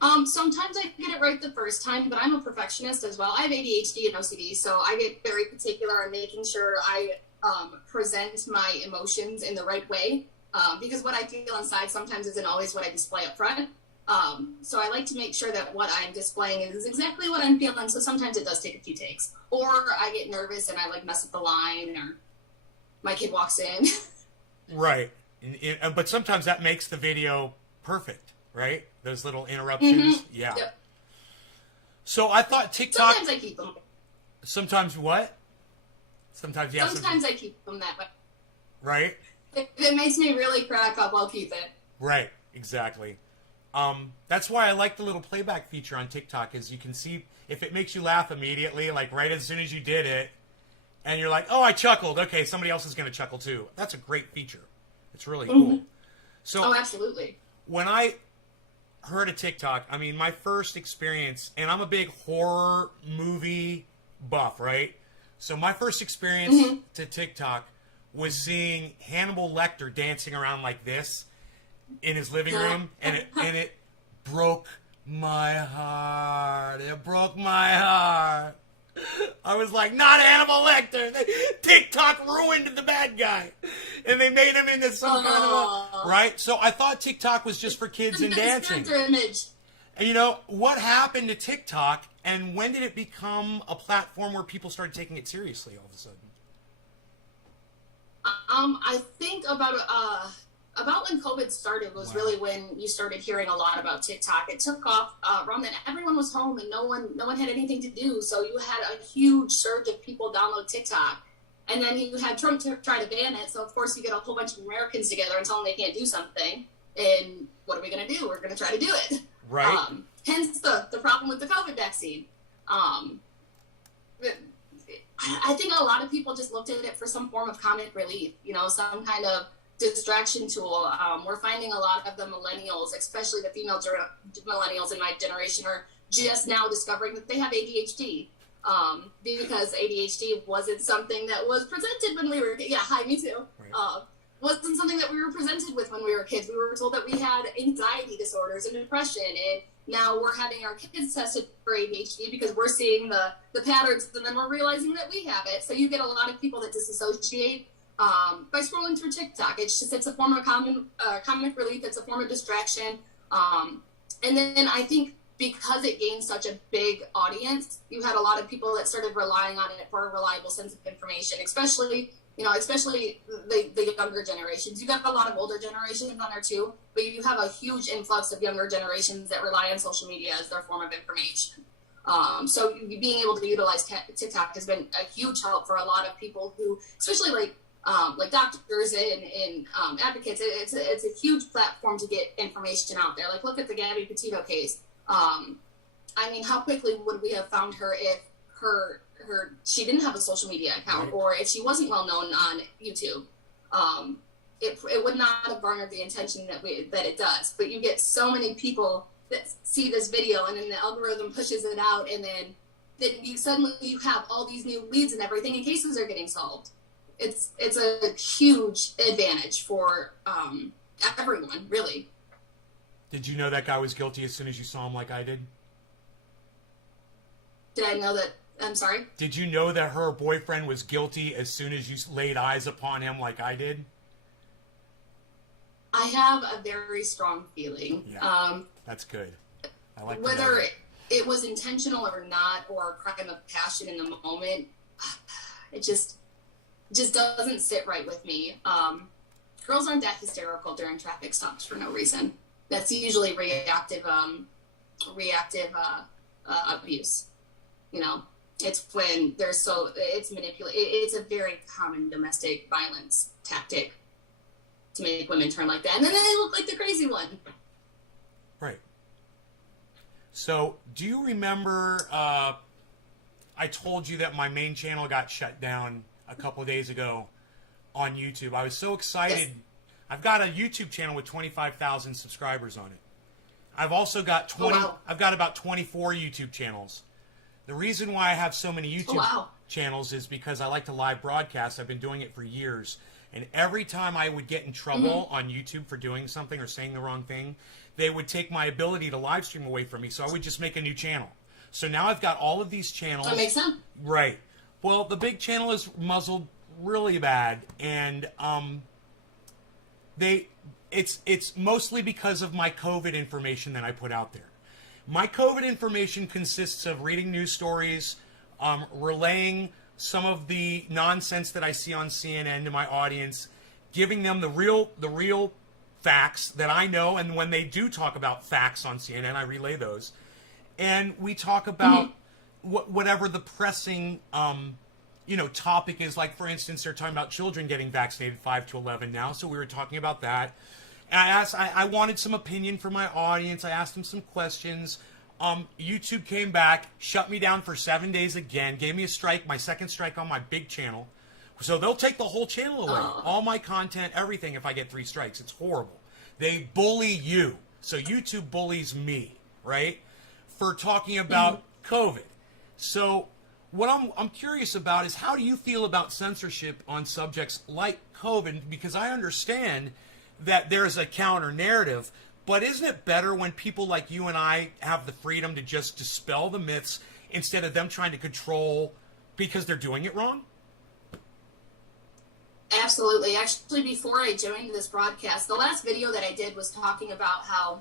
Sometimes I get it right the first time, but I'm a perfectionist as well. I have ADHD and OCD, so I get very particular on making sure I present my emotions in the right way, because what I feel inside sometimes isn't always what I display up front. So I like to make sure that what I'm displaying is exactly what I'm feeling. So sometimes it does take a few takes, or I get nervous and I mess up the line, or my kid walks in. Right. But sometimes that makes the video perfect, right? Those little interruptions. Mm-hmm. Yeah. Yep. So I thought TikTok. Sometimes I keep them. Sometimes what? Sometimes, yeah. Sometimes I keep them that way. Right. If it makes me really crack up, I'll keep it. Right. Exactly. That's why I like the little playback feature on TikTok, is you can see if it makes you laugh immediately, like right as soon as you did it, and you're like, oh, I chuckled. Okay, somebody else is going to chuckle too. That's a great feature. It's really cool. Mm-hmm. So, oh, absolutely. When I heard of TikTok, I mean, my first experience, and I'm a big horror movie buff, right? So my first experience to TikTok was seeing Hannibal Lecter dancing around like this in his living room, and it broke my heart. It broke my heart. I was like, not Hannibal Lecter. TikTok ruined the bad guy. And they made him into some kind of a... Right? So I thought TikTok was just for kids and dancing. Image. And you know, what happened to TikTok, and when did it become a platform where people started taking it seriously all of a sudden? I think about when COVID started was really when you started hearing a lot about TikTok. It took off around then. Everyone was home and no one had anything to do, so you had a huge surge of people download TikTok. And then you had Trump to try to ban it, so of course you get a whole bunch of Americans together and tell them they can't do something. And what are we going to do? We're going to try to do it. Right. Hence the problem with the COVID vaccine. I think a lot of people just looked at it for some form of comic relief, you know, some kind of distraction tool. We're finding a lot of the millennials, especially the female millennials in my generation, are just now discovering that they have ADHD. Because ADHD wasn't something that was presented when we were, hi, me too. Right. Wasn't something that we were presented with when we were kids. We were told that we had anxiety disorders and depression, and now we're having our kids tested for ADHD because we're seeing the patterns, and then we're realizing that we have it. So you get a lot of people that disassociate by scrolling through TikTok. It's a form of comic relief. It's a form of distraction. And then I think because it gained such a big audience, you had a lot of people that started relying on it for a reliable sense of information, especially the younger generations. You got a lot of older generations on there too, but you have a huge influx of younger generations that rely on social media as their form of information. So being able to utilize TikTok has been a huge help for a lot of people who, especially like doctors and advocates. It's a huge platform to get information out there. Like, look at the Gabby Petito case. I mean, how quickly would we have found her if she didn't have a social media account, or if she wasn't well known on YouTube? It would not have garnered the attention that it does. But you get so many people that see this video, and then the algorithm pushes it out, and then you have all these new leads and everything, and cases are getting solved. It's a huge advantage for everyone, really. Did you know that guy was guilty as soon as you saw him, like I did? Did I know that? I'm sorry? Did you know that her boyfriend was guilty as soon as you laid eyes upon him, like I did? I have a very strong feling. Yeah, that's good. I like whether it was intentional or not, or a crime of passion in the moment. It just doesn't sit right with me. Girls aren't that hysterical during traffic stops for no reason. That's usually reactive abuse. You know, it's when it's manipulated. It's a very common domestic violence tactic to make women turn like that, and then they look like the crazy one. Right. So, do you remember? I told you that my main channel got shut down a couple of days ago on YouTube. I was so excited. Yes. I've got a YouTube channel with 25,000 subscribers on it. I've also got I've got about 24 YouTube channels. The reason why I have so many YouTube channels is because I like to live broadcast. I've been doing it for years. And every time I would get in trouble on YouTube for doing something or saying the wrong thing, they would take my ability to live stream away from me. So I would just make a new channel. So now I've got all of these channels. That makes sense. Right. Well, the big channel is muzzled really bad, and it's mostly because of my COVID information that I put out there. My COVID information consists of reading news stories, relaying some of the nonsense that I see on CNN to my audience, giving them the real facts that I know, and when they do talk about facts on CNN, I relay those. And we talk about whatever the pressing topic is. Like, for instance, they're talking about children getting vaccinated 5 to 11 now, so we were talking about that. And I wanted some opinion from my audience. I asked them some questions. YouTube came back, shut me down for 7 days again, gave me a strike, my second strike on my big channel. So they'll take the whole channel away. All my content, everything, if I get 3 strikes. It's horrible. They bully you. So YouTube bullies me, right? For talking about COVID. So what I'm curious about is, how do you feel about censorship on subjects like COVID? Because I understand that there's a counter narrative, but isn't it better when people like you and I have the freedom to just dispel the myths instead of them trying to control because they're doing it wrong? Absolutely. Actually, before I joined this broadcast, the last video that I did was talking about how.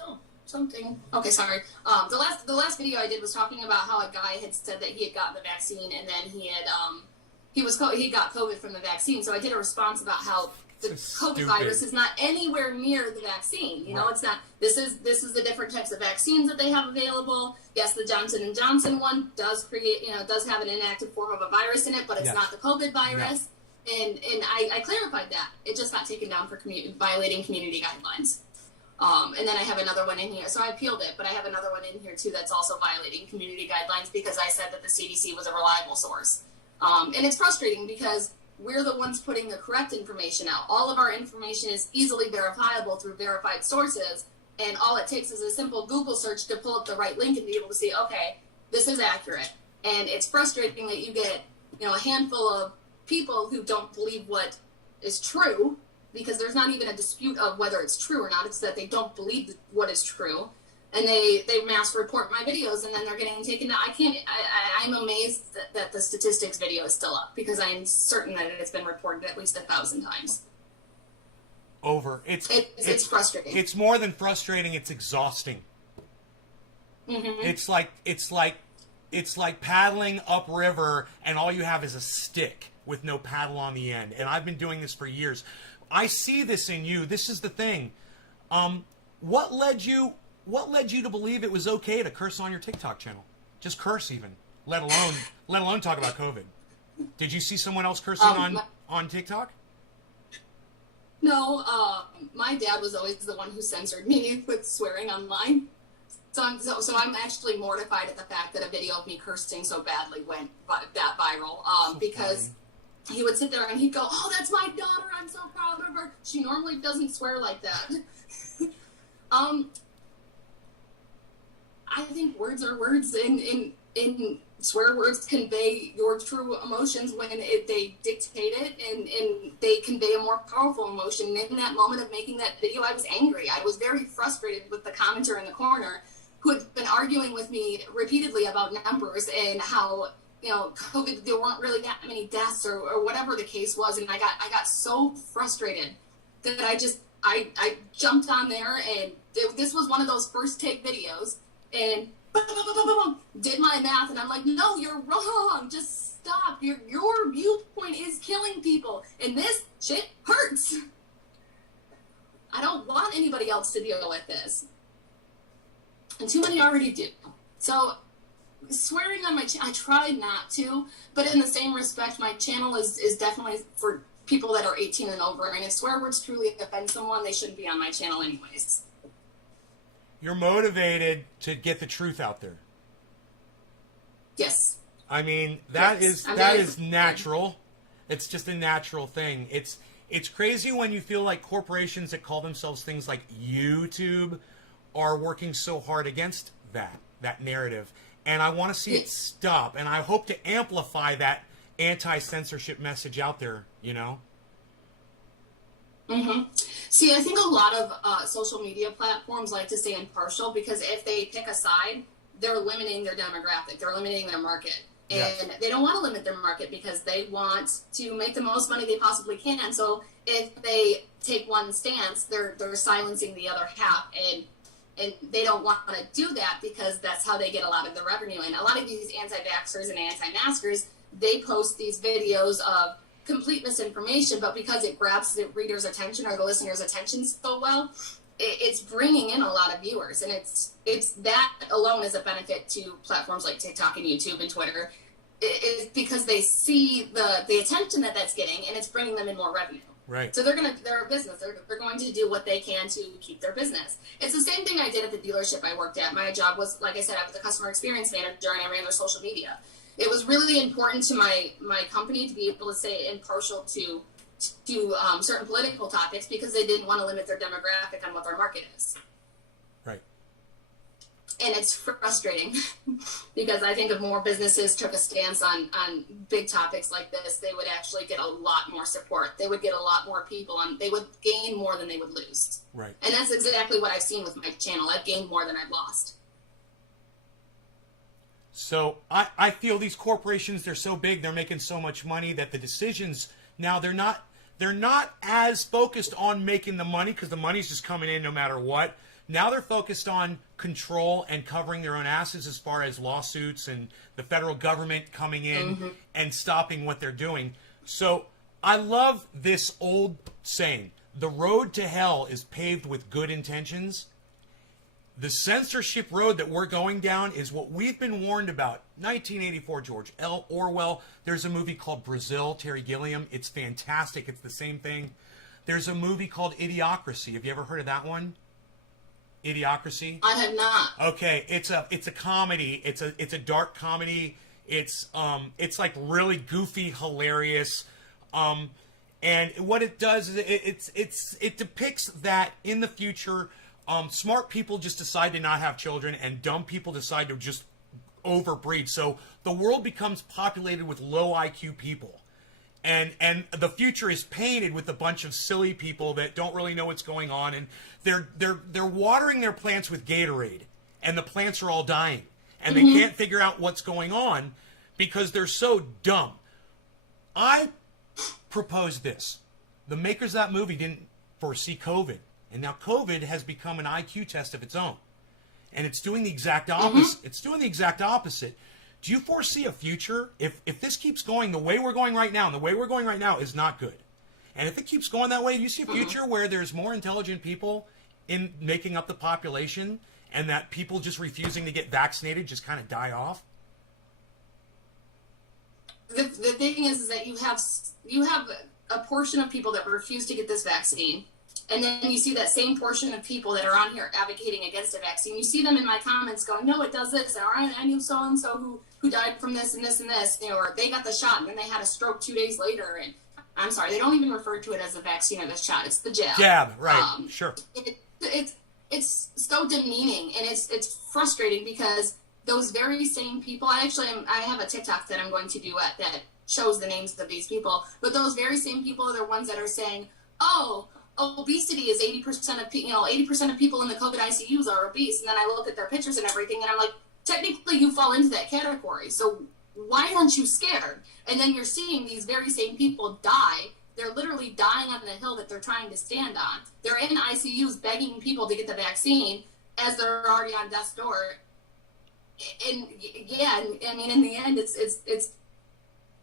Oh, something. Okay, sorry. The last video I did was talking about how a guy had said that he had gotten the vaccine and then he got COVID from the vaccine. So I did a response about how the So COVID stupid. virus is not anywhere near the vaccine. You know, it's not. This is the different types of vaccines that they have available. Yes, the Johnson & Johnson one does does have an inactive form of a virus in it, but it's Yes. not the COVID virus. And I clarified that. It just got taken down for violating community guidelines. And then I have another one in here. So I appealed it, but I have another one in here too that's also violating community guidelines because I said that the CDC was a reliable source. And it's frustrating because we're the ones putting the correct information out. All of our information is easily verifiable through verified sources, and all it takes is a simple Google search to pull up the right link and be able to see, okay, this is accurate. And it's frustrating that you get, a handful of people who don't believe what is true, because there's not even a dispute of whether it's true or not. It's that they don't believe what is true. And they mass report my videos, and then they're getting taken down. I'm amazed that the statistics video is still up, because I'm certain that it's been reported at least 1,000 times. Over. It's frustrating. It's more than frustrating. It's exhausting. Mm-hmm. It's like paddling upriver, and all you have is a stick with no paddle on the end. And I've been doing this for years. I see this in you. This is the thing. What led you to believe it was okay to curse on your TikTok channel? Just curse, even, let alone talk about COVID. Did you see someone else cursing on TikTok? No, my dad was always the one who censored me with swearing online. So I'm actually mortified at the fact that a video of me cursing so badly went that viral. Because he would sit there and he'd go, "Oh, that's my daughter. I'm so proud of her. She normally doesn't swear like that." I think words are words, and swear words convey your true emotions when they dictate it, and they convey a more powerful emotion. And in that moment of making that video, I was angry. I was very frustrated with the commenter in the corner who had been arguing with me repeatedly about numbers and how, COVID, there weren't really that many deaths or whatever the case was. And I got so frustrated that I jumped on there, and this was one of those first take videos, and did my math, and I'm like, no, you're wrong. Just stop. Your viewpoint is killing people, and this shit hurts. I don't want anybody else to deal with this, and too many already do. So swearing on my channel, I tried not to, but in the same respect, my channel is definitely for people that are 18 and over, and if swear words truly offend someone, they shouldn't be on my channel anyways. You're motivated to get the truth out there. Yes. I mean, that Yes. is natural. It's just a natural thing. It's crazy when you feel like corporations that call themselves things like YouTube are working so hard against that narrative. And I want to see it stop. And I hope to amplify that anti-censorship message out there, Mm-hmm. See, I think a lot of social media platforms like to stay impartial, because if they pick a side, they're limiting their demographic, they're limiting their market. And Yes. they don't want to limit their market because they want to make the most money they possibly can. So if they take one stance, they're silencing the other half, and they don't want to do that because that's how they get a lot of the revenue. And a lot of these anti-vaxxers and anti-maskers, they post these videos of complete misinformation, but because it grabs the reader's attention or the listener's attention so well, it's bringing in a lot of viewers, and it's that alone is a benefit to platforms like TikTok and YouTube and Twitter. It's because they see the attention that's getting, and it's bringing them in more revenue. Right. So they're a business. They're going to do what they can to keep their business. It's the same thing I did at the dealership I worked at. My job was, like I said, I was a customer experience manager, and I ran their social media. It was really important to my company to be able to stay impartial to certain political topics, because they didn't want to limit their demographic on what their market is. Right. And it's frustrating because I think if more businesses took a stance on big topics like this, they would actually get a lot more support. They would get a lot more people on. They would gain more than they would lose. Right. And that's exactly what I've seen with my channel. I've gained more than I've lost. So I feel these corporations, they're so big, they're making so much money that the decisions now they're not as focused on making the money because the money's just coming in no matter what. Now they're focused on control and covering their own asses as far as lawsuits and the federal government coming in and stopping what they're doing. So I love this old saying, the road to hell is paved with good intentions. The censorship road that we're going down is what we've been warned about. 1984, George L. Orwell. There's a movie called Brazil, Terry Gilliam. It's fantastic. It's the same thing. There's a movie called Idiocracy. Have you ever heard of that one? Idiocracy? I have not. Okay, it's a comedy. It's a dark comedy. It's like really goofy, hilarious. And what it does is it depicts that in the future, smart people just decide to not have children, and dumb people decide to just overbreed. So the world becomes populated with low IQ people, and the future is painted with a bunch of silly people that don't really know what's going on, and they're watering their plants with Gatorade, and the plants are all dying, and they can't figure out what's going on because they're so dumb. I propose this: the makers of that movie didn't foresee COVID. And now COVID has become an IQ test of its own. And it's doing the exact opposite. It's doing the exact opposite. Do you foresee a future? If this keeps going the way we're going right now, and the way we're going right now is not good. And if it keeps going that way, do you see a future where there's more intelligent people in making up the population and that people just refusing to get vaccinated just kind of die off? The thing is that you have a portion of people that refuse to get this vaccine. And then you see that same portion of people that are on here advocating against a vaccine. You see them in my comments going, no, it does this. Or I knew so-and-so who died from this and this and this. You know, or they got the shot and then they had a stroke 2 days later. And I'm sorry, they don't even refer to it as a vaccine or the shot. It's the jab. Jab, right, sure. It's so demeaning, and it's frustrating because those very same people, I have a TikTok that I'm going to do that shows the names of these people. But those very same people are the ones that are saying, oh, obesity is 80% of 80% of people in the COVID ICUs are obese. And then I look at their pictures and everything, and I'm like, technically you fall into that category. So why aren't you scared? And then you're seeing these very same people die. They're literally dying on the hill that they're trying to stand on. They're in ICUs begging people to get the vaccine as they're already on death's door. And yeah, I mean, in the end, it's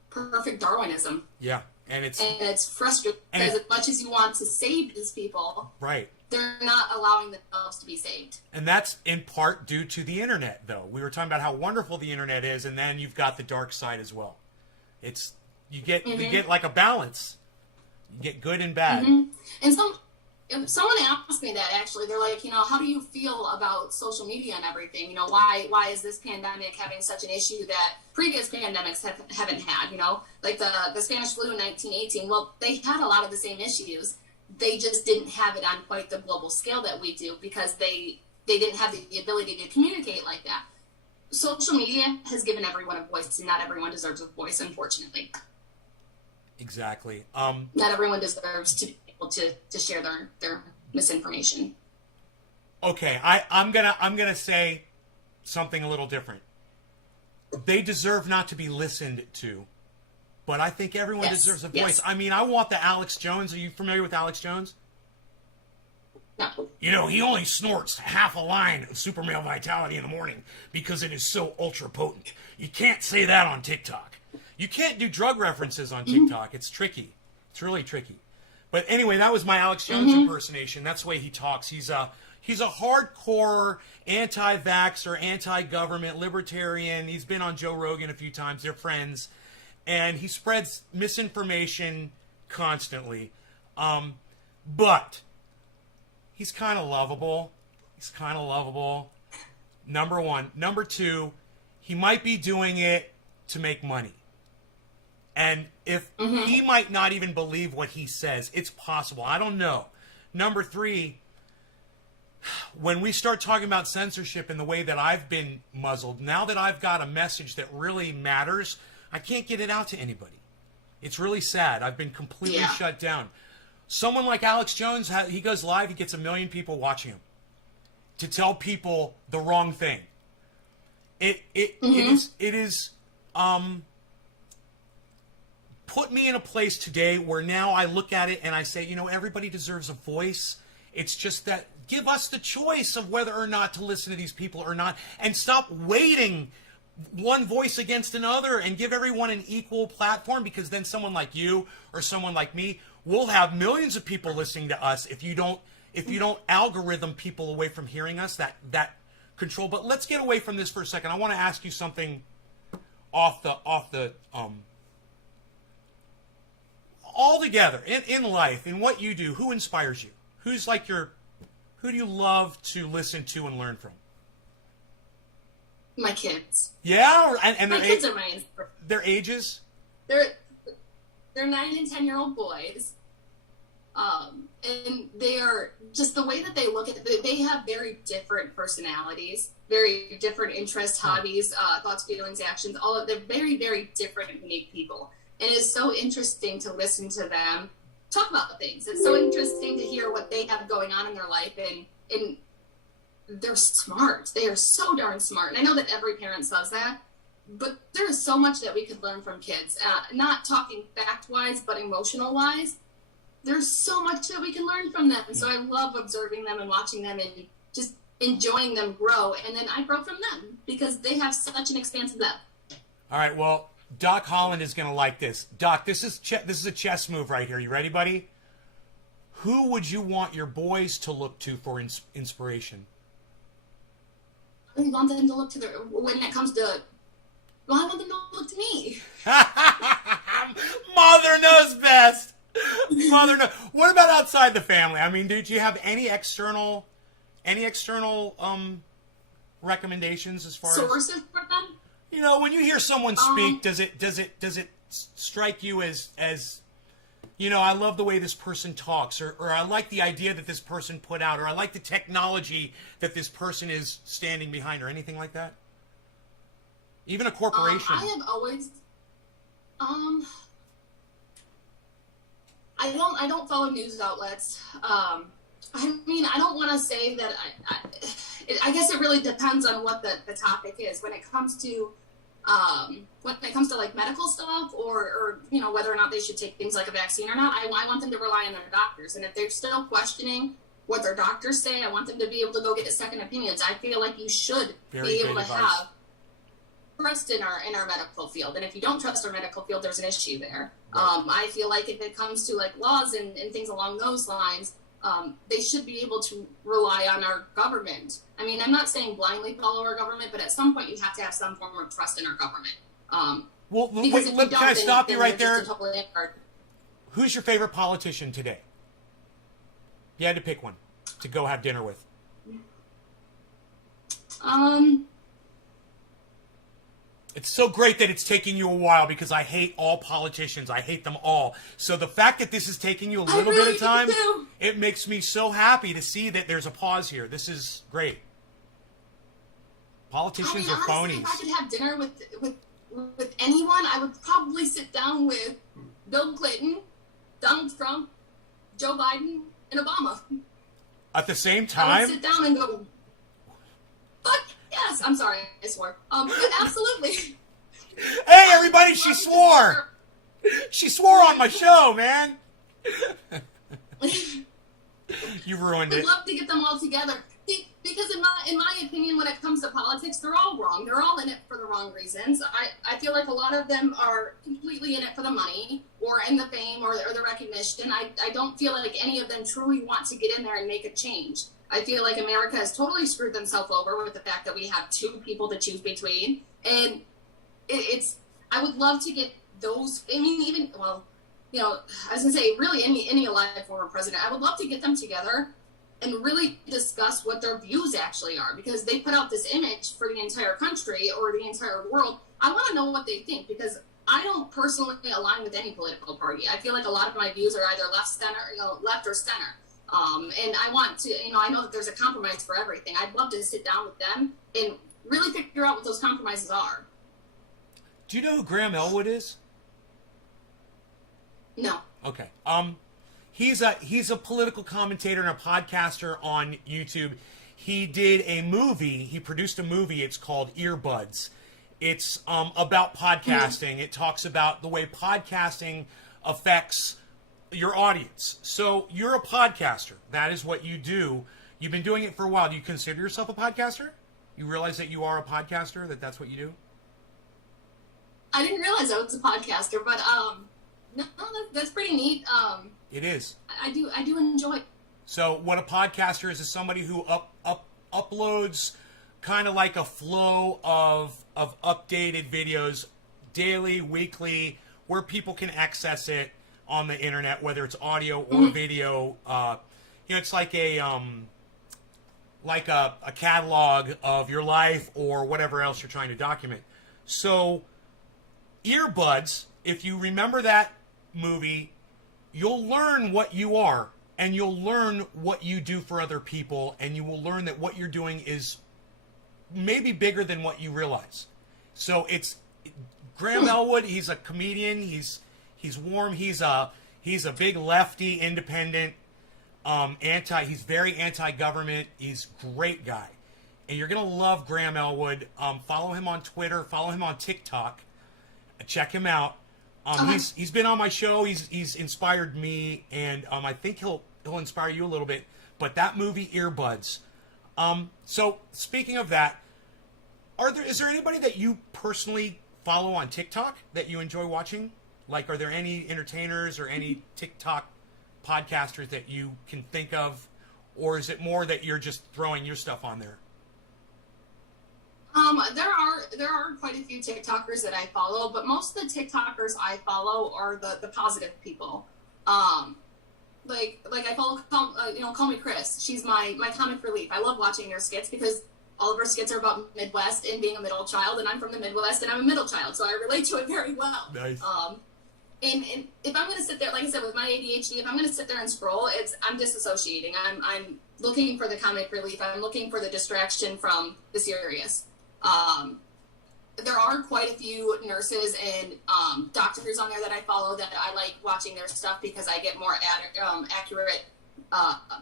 perfect Darwinism. Yeah. And it's frustrating because as much as you want to save these people, right, they're not allowing themselves to be saved. And that's in part due to the internet, though. We were talking about how wonderful the internet is, and then you've got the dark side as well. You get like a balance. You get good and bad. And someone asked me that, actually. They're like, how do you feel about social media and everything? Why is this pandemic having such an issue that previous pandemics haven't had? Like the Spanish flu in 1918. Well, they had a lot of the same issues. They just didn't have it on quite the global scale that we do because they didn't have the ability to communicate like that. Social media has given everyone a voice, and not everyone deserves a voice, unfortunately. Exactly. Not everyone deserves to be able to share their misinformation. Okay, I'm gonna say something a little different. They deserve not to be listened to, but I think everyone deserves a voice. Yes. I mean, I want the Alex Jones. Are you familiar with Alex Jones? No. He only snorts half a line of Super Male Vitality in the morning because it is so ultra potent. You can't say that on TikTok. You can't do drug references on TikTok. It's tricky. It's really tricky. But anyway, that was my Alex Jones impersonation. That's the way he talks. He's a hardcore anti-vaxxer, anti-government, libertarian. He's been on Joe Rogan a few times. They're friends. And he spreads misinformation constantly. But he's kind of lovable. Number one. Number two, he might be doing it to make money. And if he might not even believe what he says, it's possible. I don't know. Number three, when we start talking about censorship in the way that I've been muzzled, now that I've got a message that really matters, I can't get it out to anybody. It's really sad. I've been completely shut down. Someone like Alex Jones, he goes live, he gets 1 million people watching him to tell people the wrong thing. It is put me in a place today where now I look at it and I say, everybody deserves a voice. It's just that give us the choice of whether or not to listen to these people or not, and stop weighting one voice against another, and give everyone an equal platform, because then someone like you or someone like me will have millions of people listening to us if you don't algorithm people away from hearing us, that control. But let's get away from this for a second. I want to ask you something off the all together in life, in what you do. Who inspires you? Who do you love to listen to and learn from? My kids. Yeah, and My kids are my inspiration. Their ages? They're 9 and 10-year-old boys. And they are just the way that they look at it. They have very different personalities, very different interests, hobbies, thoughts, feelings, actions. They're very, very different and unique people. And it's so interesting to listen to them talk about things. It's so interesting to hear what they have going on in their life, and they're smart. They are so darn smart. And I know that every parent says that, but there is so much that we could learn from kids. Not talking fact-wise, but emotional-wise. There's so much that we can learn from them. And so I love observing them and watching them and just enjoying them grow. And then I grow from them because they have such an expansive depth. All right, well, Doc Holland is going to like this. Doc, this is a chess move right here. You ready, buddy? Who would you want your boys to look to for inspiration? I want them to look to when it comes to, I want them to look to me. Mother knows best. Mother knows. What about outside the family? I mean, did you have any external recommendations as far sources for them? When you hear someone speak, does it strike you as I love the way this person talks, or I like the idea that this person put out, or I like the technology that this person is standing behind, or anything like that? Even a corporation. I have always, I don't follow news outlets. I mean, I don't want to say that I guess it really depends on what the topic is. When it comes to like medical stuff, or whether or not they should take things like a vaccine or not, I want them to rely on their doctors. And if they're still questioning what their doctors say, I want them to be able to go get second opinions. I feel like you should be able to have trust in our medical field. And if you don't trust our medical field, there's an issue there. Right. I feel like if it comes to like laws and things along those lines, they should be able to rely on our government. I mean, I'm not saying blindly follow our government, but at some point you have to have some form of trust in our government. Well, wait, can I stop you right there? Who's your favorite politician today? You had to pick one to go have dinner with. It's so great that it's taking you a while, because I hate all politicians. I hate them all. So the fact that this is taking you a little bit of time, it makes me so happy to see that there's a pause here. This is great. Politicians are phonies. If I could have dinner with anyone, I would probably sit down with Bill Clinton, Donald Trump, Joe Biden, and Obama. At the same time? I would sit down and go, fuck yes. I'm sorry, I swore. But absolutely. Hey, everybody, she swore. She swore on my show, man. You ruined it. I'd love to get them all together. Because in my opinion, when it comes to politics, they're all wrong. They're all in it for the wrong reasons. I feel like a lot of them are completely in it for the money, or in the fame, or the recognition. I don't feel like any of them truly want to get in there and make a change. I feel like America has totally screwed themselves over with the fact that we have two people to choose between. And I would love to get those, I mean, even, well, I was going to say, really any alive former president, I would love to get them together and really discuss what their views actually are, because they put out this image for the entire country or the entire world. I want to know what they think, because I don't personally align with any political party. I feel like a lot of my views are either left or center. And I want to, I know that there's a compromise for everything. I'd love to sit down with them and really figure out what those compromises are. Do you know who Graham Elwood is? No. Okay. He's a political commentator and a podcaster on YouTube. he did a movie. He produced a movie. It's called Earbuds. It's about podcasting. It talks about the way podcasting affects your audience. So you're a podcaster. That is what you do. You've been doing it for a while. Do you consider yourself a podcaster? You realize that you are a podcaster, that that's what you do? I didn't realize I was a podcaster, but no, that's pretty neat. It is. I do enjoy it. So what a podcaster is somebody who uploads kind of like a flow of updated videos daily, weekly, where people can access it on the internet, whether it's audio or video. It's like a catalog of your life or whatever else you're trying to document. So Earbuds, if you remember that movie, you'll learn what you are, and you'll learn what you do for other people, and you will learn that what you're doing is maybe bigger than what you realize. So it's Graham Elwood. He's a comedian. He's warm. He's a big lefty, independent, he's very anti-government. He's a great guy, and you're gonna love Graham Elwood. Follow him on Twitter. Follow him on TikTok. Check him out. He's been on my show. He's inspired me, and I think he'll inspire you a little bit. But that movie, Earbuds. So speaking of that, is there anybody that you personally follow on TikTok that you enjoy watching? Like, are there any entertainers or any TikTok podcasters that you can think of, or is it more that you're just throwing your stuff on there? There are quite a few TikTokers that I follow, but most of the TikTokers I follow are the positive people. Like I follow, Call Me Chris. She's my comic relief. I love watching her skits because all of her skits are about Midwest and being a middle child, and I'm from the Midwest and I'm a middle child, so I relate to it very well. Nice. And if I'm going to sit there, like I said, with my ADHD, if I'm going to sit there and scroll, I'm disassociating. I'm looking for the comic relief. I'm looking for the distraction from the serious. There are quite a few nurses and doctors on there that I follow that I like watching their stuff because I get more accurate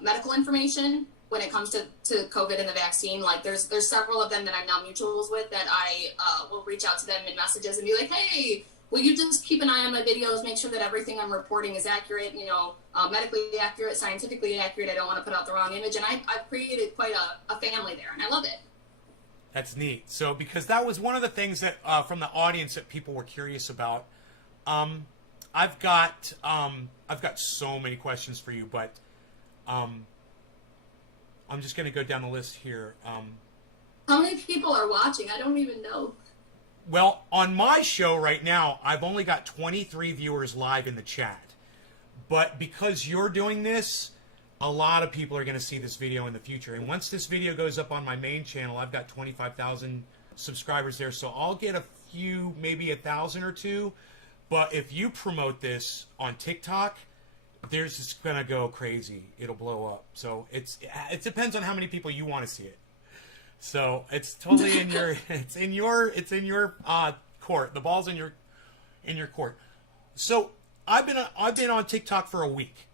medical information when it comes to COVID and the vaccine. Like there's several of them that I'm now mutuals with that I will reach out to them in messages and be like, hey, will you just keep an eye on my videos, make sure that everything I'm reporting is accurate, medically accurate, scientifically accurate. I don't want to put out the wrong image. And I've created quite a family there, and I love it. That's neat. So, because that was one of the things that from the audience that people were curious about. I've got so many questions for you, but I'm just going to go down the list here. How many people are watching? I don't even know. Well, on my show right now, I've only got 23 viewers live in the chat. But because you're doing this, a lot of people are going to see this video in the future. And once this video goes up on my main channel, I've got 25,000 subscribers there. So I'll get a few, maybe 1,000 or two. But if you promote this on TikTok, there's just going to go crazy. It'll blow up. So it depends on how many people you want to see it. So it's totally in your court. The ball's in your court. So I've been on TikTok for a week.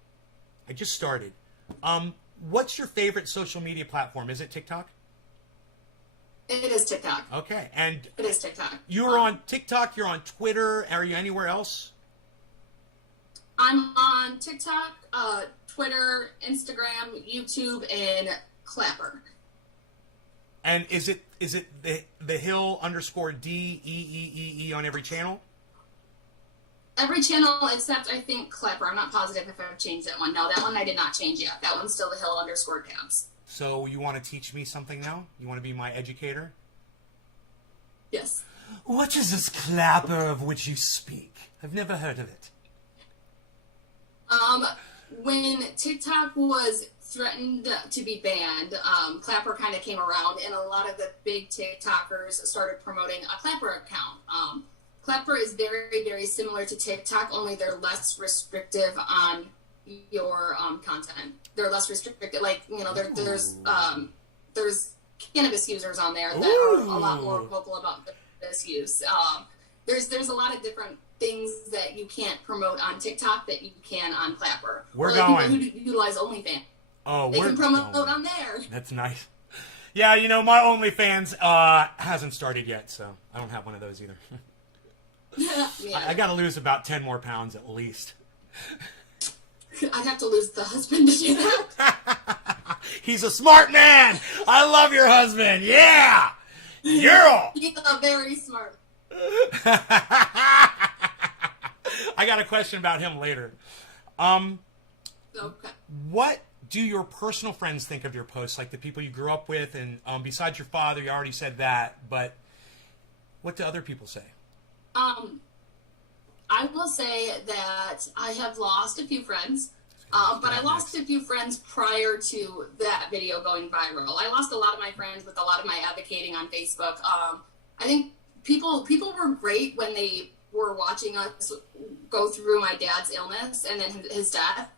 I just started. What's your favorite social media platform? Is it TikTok? It is TikTok. Okay, and it is TikTok. You're on TikTok. You're on Twitter. Are you anywhere else? I'm on TikTok, Twitter, Instagram, YouTube, and Clapper. And is it the Hill _DEEEE on every channel? Every channel except I think Clapper. I'm not positive if I've changed that one. No, that one I did not change yet. That one's still the Hill _Cabs. So you want to teach me something now? You want to be my educator? Yes. What is this Clapper of which you speak? I've never heard of it. When TikTok was threatened to be banned, Clapper kind of came around, and a lot of the big TikTokers started promoting a Clapper account. Clapper is very, very similar to TikTok, only they're less restrictive on your content. They're less restricted. Like, there's cannabis users on there that are a lot more vocal about this use. There's a lot of different things that you can't promote on TikTok that you can on Clapper. We're or like going. people who utilize OnlyFans. Oh, they can promote on there. That's nice. Yeah, you know, my OnlyFans hasn't started yet, so I don't have one of those either. Yeah. I got to lose about 10 more pounds at least. I'd have to lose the husband to do that. He's a smart man. I love your husband. Yeah. Girl. He's very smart. I got a question about him later. Okay. What do your personal friends think of your posts? Like the people you grew up with, and besides your father, you already said that, but what do other people say? I will say that I have lost a few friends, but I lost a few friends prior to that video going viral. I lost a lot of my friends with a lot of my advocating on Facebook. I think people were great when they were watching us go through my dad's illness and then his death.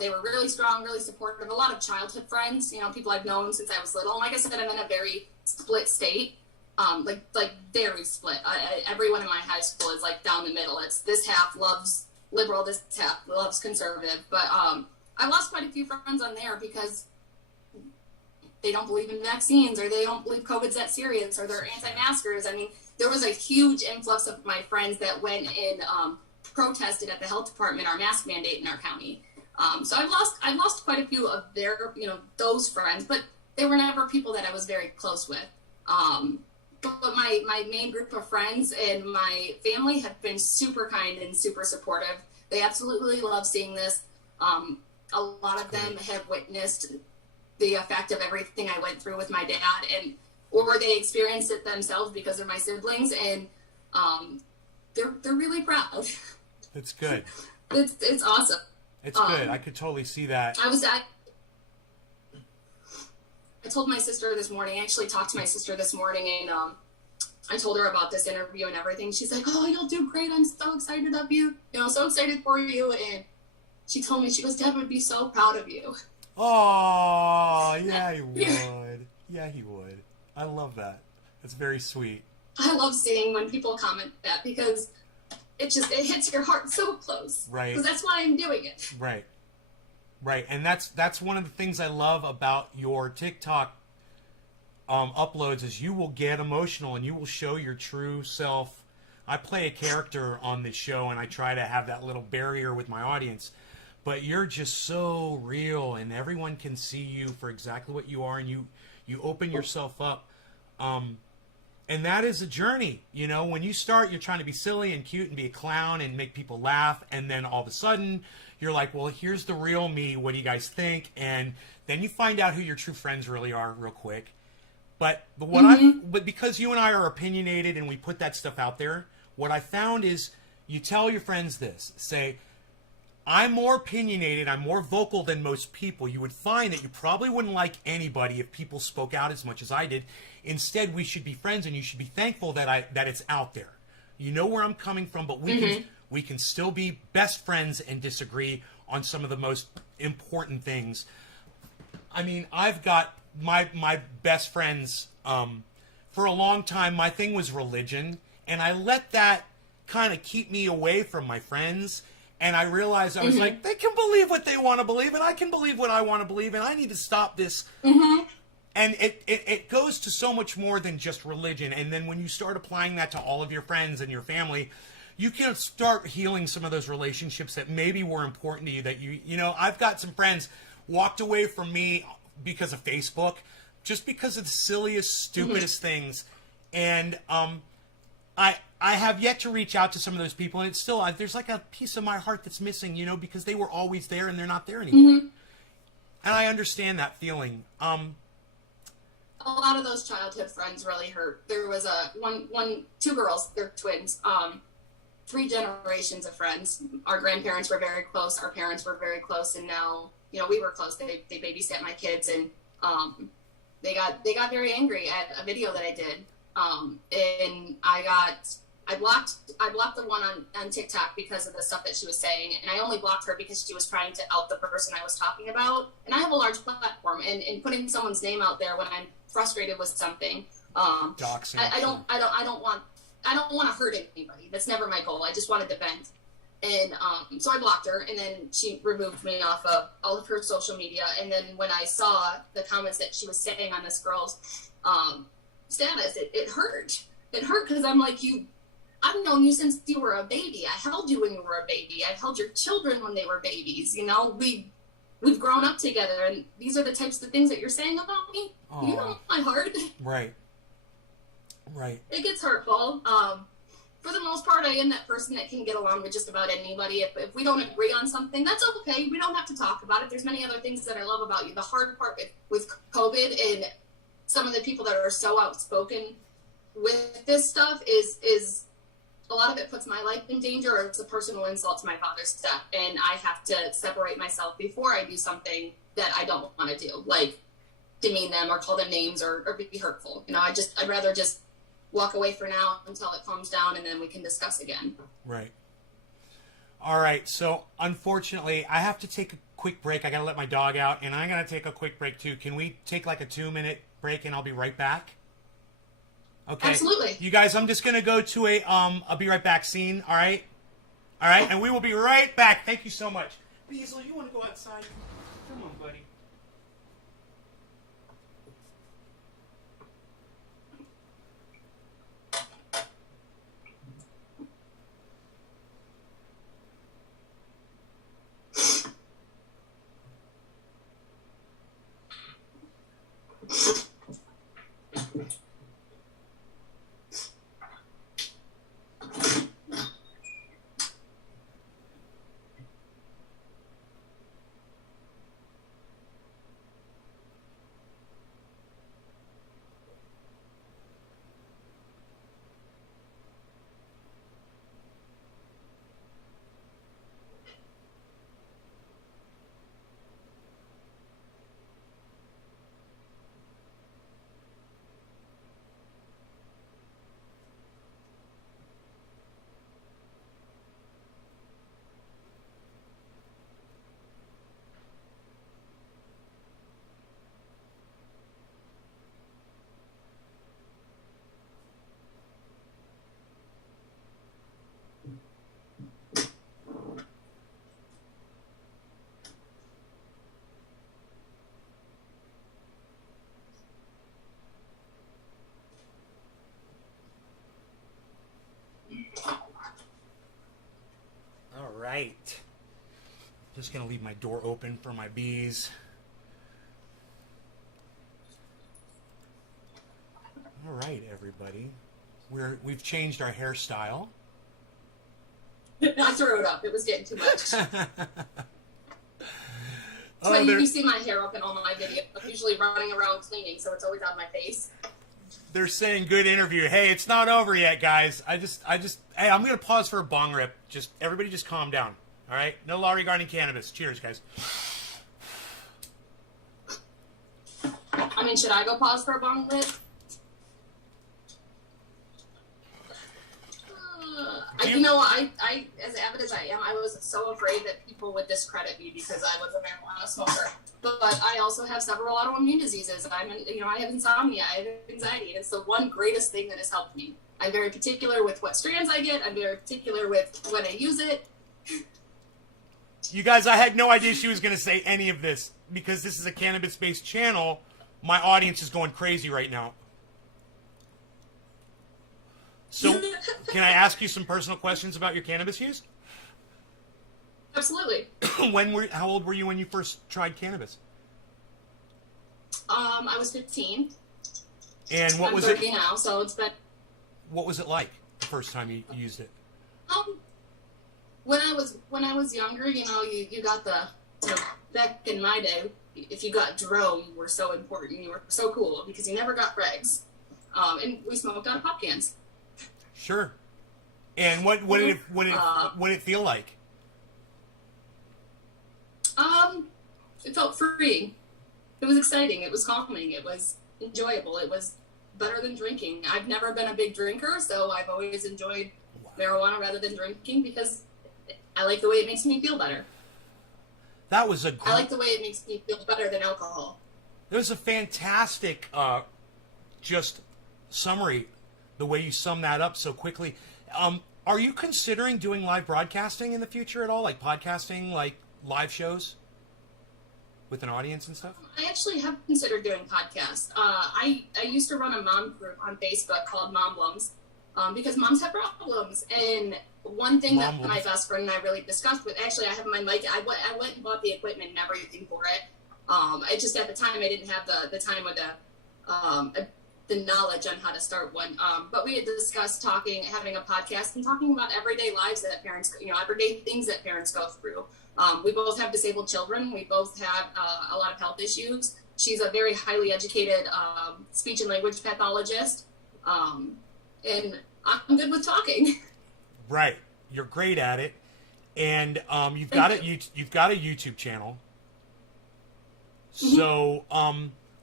They were really strong, really supportive. A lot of childhood friends, you know, people I've known since I was little. And like I said, I'm in a very split state. Like very split. Everyone in my high school is like down the middle. It's this half loves liberal, this half loves conservative. But I lost quite a few friends on there because they don't believe in vaccines, or they don't believe COVID's that serious, or they're anti-maskers. I mean, there was a huge influx of my friends that went and protested at the health department our mask mandate in our county. So I've lost quite a few of their, you know, those friends, but they were never people that I was very close with. But my main group of friends and my family have been super kind and super supportive. They absolutely love seeing this. A lot of them have witnessed the effect of everything I went through with my dad, or they experienced it themselves because of my siblings, and they're really proud. It's good. It's awesome. It's good. I could totally see that. I told my sister this morning, I actually talked to my sister this morning, and I told her about this interview and everything. She's like, oh, you'll do great. I'm so excited of you. You know, so excited for you. And she told me, she goes, Dad would be so proud of you. Oh, yeah, he would. Yeah, he would. I love that. That's very sweet. I love seeing when people comment that, because it hits your heart so close. Right. Because that's why I'm doing it. Right. Right. And that's one of the things I love about your TikTok uploads is you will get emotional and you will show your true self. I play a character on this show and I try to have that little barrier with my audience, but you're just so real and everyone can see you for exactly what you are, and you open yourself up. And that is a journey. You know, when you start, you're trying to be silly and cute and be a clown and make people laugh. And then all of a sudden you're like, well, here's the real me. What do you guys think? And then you find out who your true friends really are real quick. But because you and I are opinionated and we put that stuff out there, what I found is you tell your friends this, say, I'm more opinionated, I'm more vocal than most people. You would find that you probably wouldn't like anybody if people spoke out as much as I did. Instead, we should be friends, and you should be thankful that it's out there. You know where I'm coming from, but we can still be best friends and disagree on some of the most important things. I mean, I've got my best friends. For a long time, my thing was religion, and I let that kind of keep me away from my friends. And I realized I was like, they can believe what they want to believe, and I can believe what I want to believe, and I need to stop this. And it goes to so much more than just religion. And then when you start applying that to all of your friends and your family, you can start healing some of those relationships that maybe were important to you. That you know, I've got some friends walked away from me because of Facebook, just because of the silliest, stupidest things. And I have yet to reach out to some of those people, and it's still, there's like a piece of my heart that's missing, you know, because they were always there and they're not there anymore. And I understand that feeling. A lot of those childhood friends really hurt. There was two girls, they're twins, 3 generations of friends. Our grandparents were very close, our parents were very close, and now, you know, we were close. They babysat my kids, and they got very angry at a video that I did. And I blocked the one on TikTok because of the stuff that she was saying, and I only blocked her because she was trying to out the person I was talking about. And I have a large platform, and putting someone's name out there when I'm frustrated with something, Doxing. I don't want to hurt anybody. That's never my goal. I just wanted to vent. And so I blocked her, and then she removed me off of all of her social media. And then when I saw the comments that she was saying on this girl's status, it hurt. It hurt because I'm like, I've known you since you were a baby. I held you when you were a baby. I held your children when they were babies. You know, we've grown up together, and these are the types of things that you're saying about me. Aww. You know my heart. Right. Right. It gets hurtful. For the most part, I am that person that can get along with just about anybody. If we don't agree on something, that's okay. We don't have to talk about it. There's many other things that I love about you. The hard part with COVID and some of the people that are so outspoken with this stuff is a lot of it puts my life in danger, or it's a personal insult to my father's stuff. And I have to separate myself before I do something that I don't want to do, like demean them or call them names or be hurtful. You know, I'd rather just walk away for now until it calms down, and then we can discuss again. Right. All right. So unfortunately, I have to take a quick break. I got to let my dog out, and I'm going to take a quick break too. Can we take like a 2-minute break, and I'll be right back? Okay. Absolutely. You guys, I'm just going to go to a I'll be right back scene. All right. All right. And we will be right back. Thank you so much. Beazle, you want to go outside? Come on, buddy. All right. Just going to leave my door open for my bees. All right, everybody. We've changed our hairstyle. I threw it up. It was getting too much. Oh, When you see my hair up in all my videos, I'm usually running around cleaning, so it's always on my face. they're saying good interview. Hey, it's not over yet, guys. Hey, I'm going to pause for a bong rip. Everybody just calm down. All right? No law regarding cannabis. Cheers, guys. I mean, should I go pause for a bong rip? I, as avid as I am, I was so afraid that people would discredit me because I was a marijuana smoker. But I also have several autoimmune diseases. I have insomnia, I have anxiety. It's the one greatest thing that has helped me. I'm very particular with what strands I get. I'm very particular with when I use it. You guys, I had no idea she was going to say any of this because this is a cannabis-based channel. My audience is going crazy right now. So, can I ask you some personal questions about your cannabis use? Absolutely. How old were you when you first tried cannabis? I was 15. And what was I'm it? 30 now, so it's been. What was it like the first time you used it? When I was younger, you got back in my day, if you got dro, you were so important, you were so cool because you never got regs, and we smoked out of pop cans. Sure. And what did it feel like? It felt freeing. It was exciting. It was calming. It was enjoyable. It was better than drinking. I've never been a big drinker, so I've always enjoyed marijuana rather than drinking because I like the way it makes me feel better. That was I like the way it makes me feel better than alcohol. It was a fantastic just summary, the way you sum that up so quickly. Are you considering doing live broadcasting in the future at all? Like podcasting, like live shows with an audience and stuff? I actually have considered doing podcasts. I used to run a mom group on Facebook called Momblums, because moms have problems. And one thing that my best friend and I really discussed with, actually, I have my mic. I went and bought the equipment and everything for it. I just, at the time, I didn't have the time or the knowledge on how to start one. But we had discussed having a podcast and talking about everyday lives that parents, everyday things that parents go through. We both have disabled children. We both have a lot of health issues. She's a very highly educated speech and language pathologist. And I'm good with talking. Right. You're great at it. And you've got a YouTube channel. So,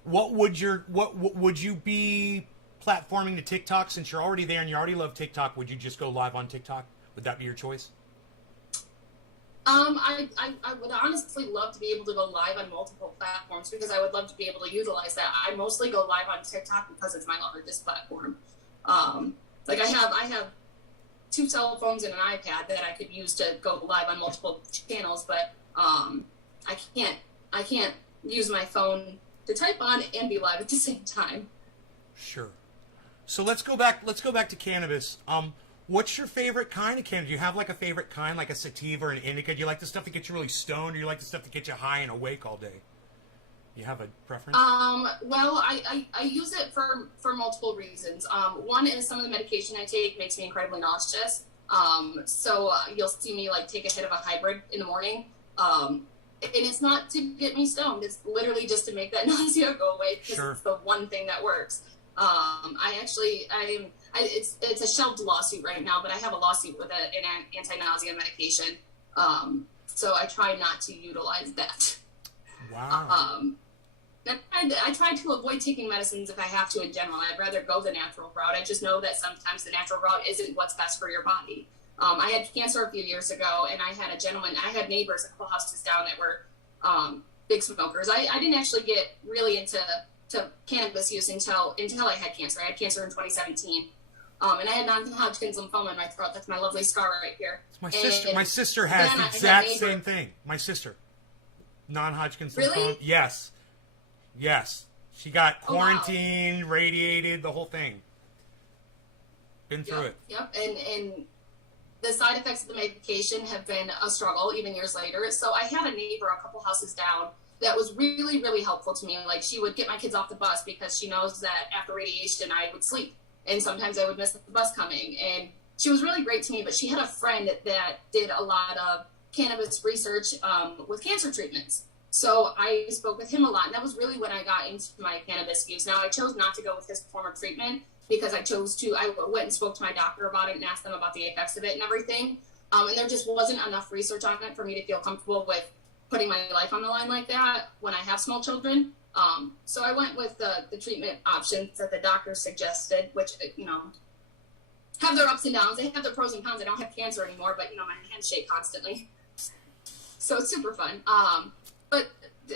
what would you be platforming to TikTok, since you're already there and you already love TikTok? Would you just go live on TikTok? Would that be your choice? I would honestly love to be able to go live on multiple platforms, because I would love to be able to utilize that. I mostly go live on TikTok because it's my largest platform. Like I have 2 cell phones and an iPad that I could use to go live on multiple channels, but I can't use my phone to type on and be live at the same time. Sure. So let's go back to cannabis. What's your favorite kind of cannabis? Do you have like a favorite kind, like a sativa or an indica? Do you like the stuff that gets you really stoned, or do you like the stuff that gets you high and awake all day? You have a preference? Well, I use it for multiple reasons. One is some of the medication I take makes me incredibly nauseous. So you'll see me like take a hit of a hybrid in the morning. And it's not to get me stoned. It's literally just to make that nausea go away, because Sure. It's the one thing that works. It's a shelved lawsuit right now, but I have a lawsuit with an anti-nausea medication. So I try not to utilize that. Wow. I try to avoid taking medicines if I have to in general. I'd rather go the natural route. I just know that sometimes the natural route isn't what's best for your body. I had cancer a few years ago, and I had neighbors a couple houses down that were big smokers. I didn't actually get really into cannabis use until I had cancer. I had cancer in 2017. And I had non-Hodgkin's lymphoma in my throat. That's my lovely scar right here. My sister has the exact same thing. My sister. Non-Hodgkin's Really? lymphoma. Yes. She got quarantined, radiated, the whole thing. Been through it. Yep. And the side effects of the medication have been a struggle even years later. So I had a neighbor a couple houses down that was really, really helpful to me. Like, she would get my kids off the bus because she knows that after radiation I would sleep. And sometimes I would miss the bus coming. And she was really great to me, but she had a friend that did a lot of cannabis research with cancer treatments. So I spoke with him a lot, and that was really when I got into my cannabis use. Now, I chose not to go with his form of treatment because I went and spoke to my doctor about it and asked them about the effects of it and everything. And there just wasn't enough research on it for me to feel comfortable with putting my life on the line like that when I have small children. So I went with the treatment options that the doctor suggested, which, have their ups and downs. They have their pros and cons. I don't have cancer anymore, but, my hands shake constantly. So it's super fun. But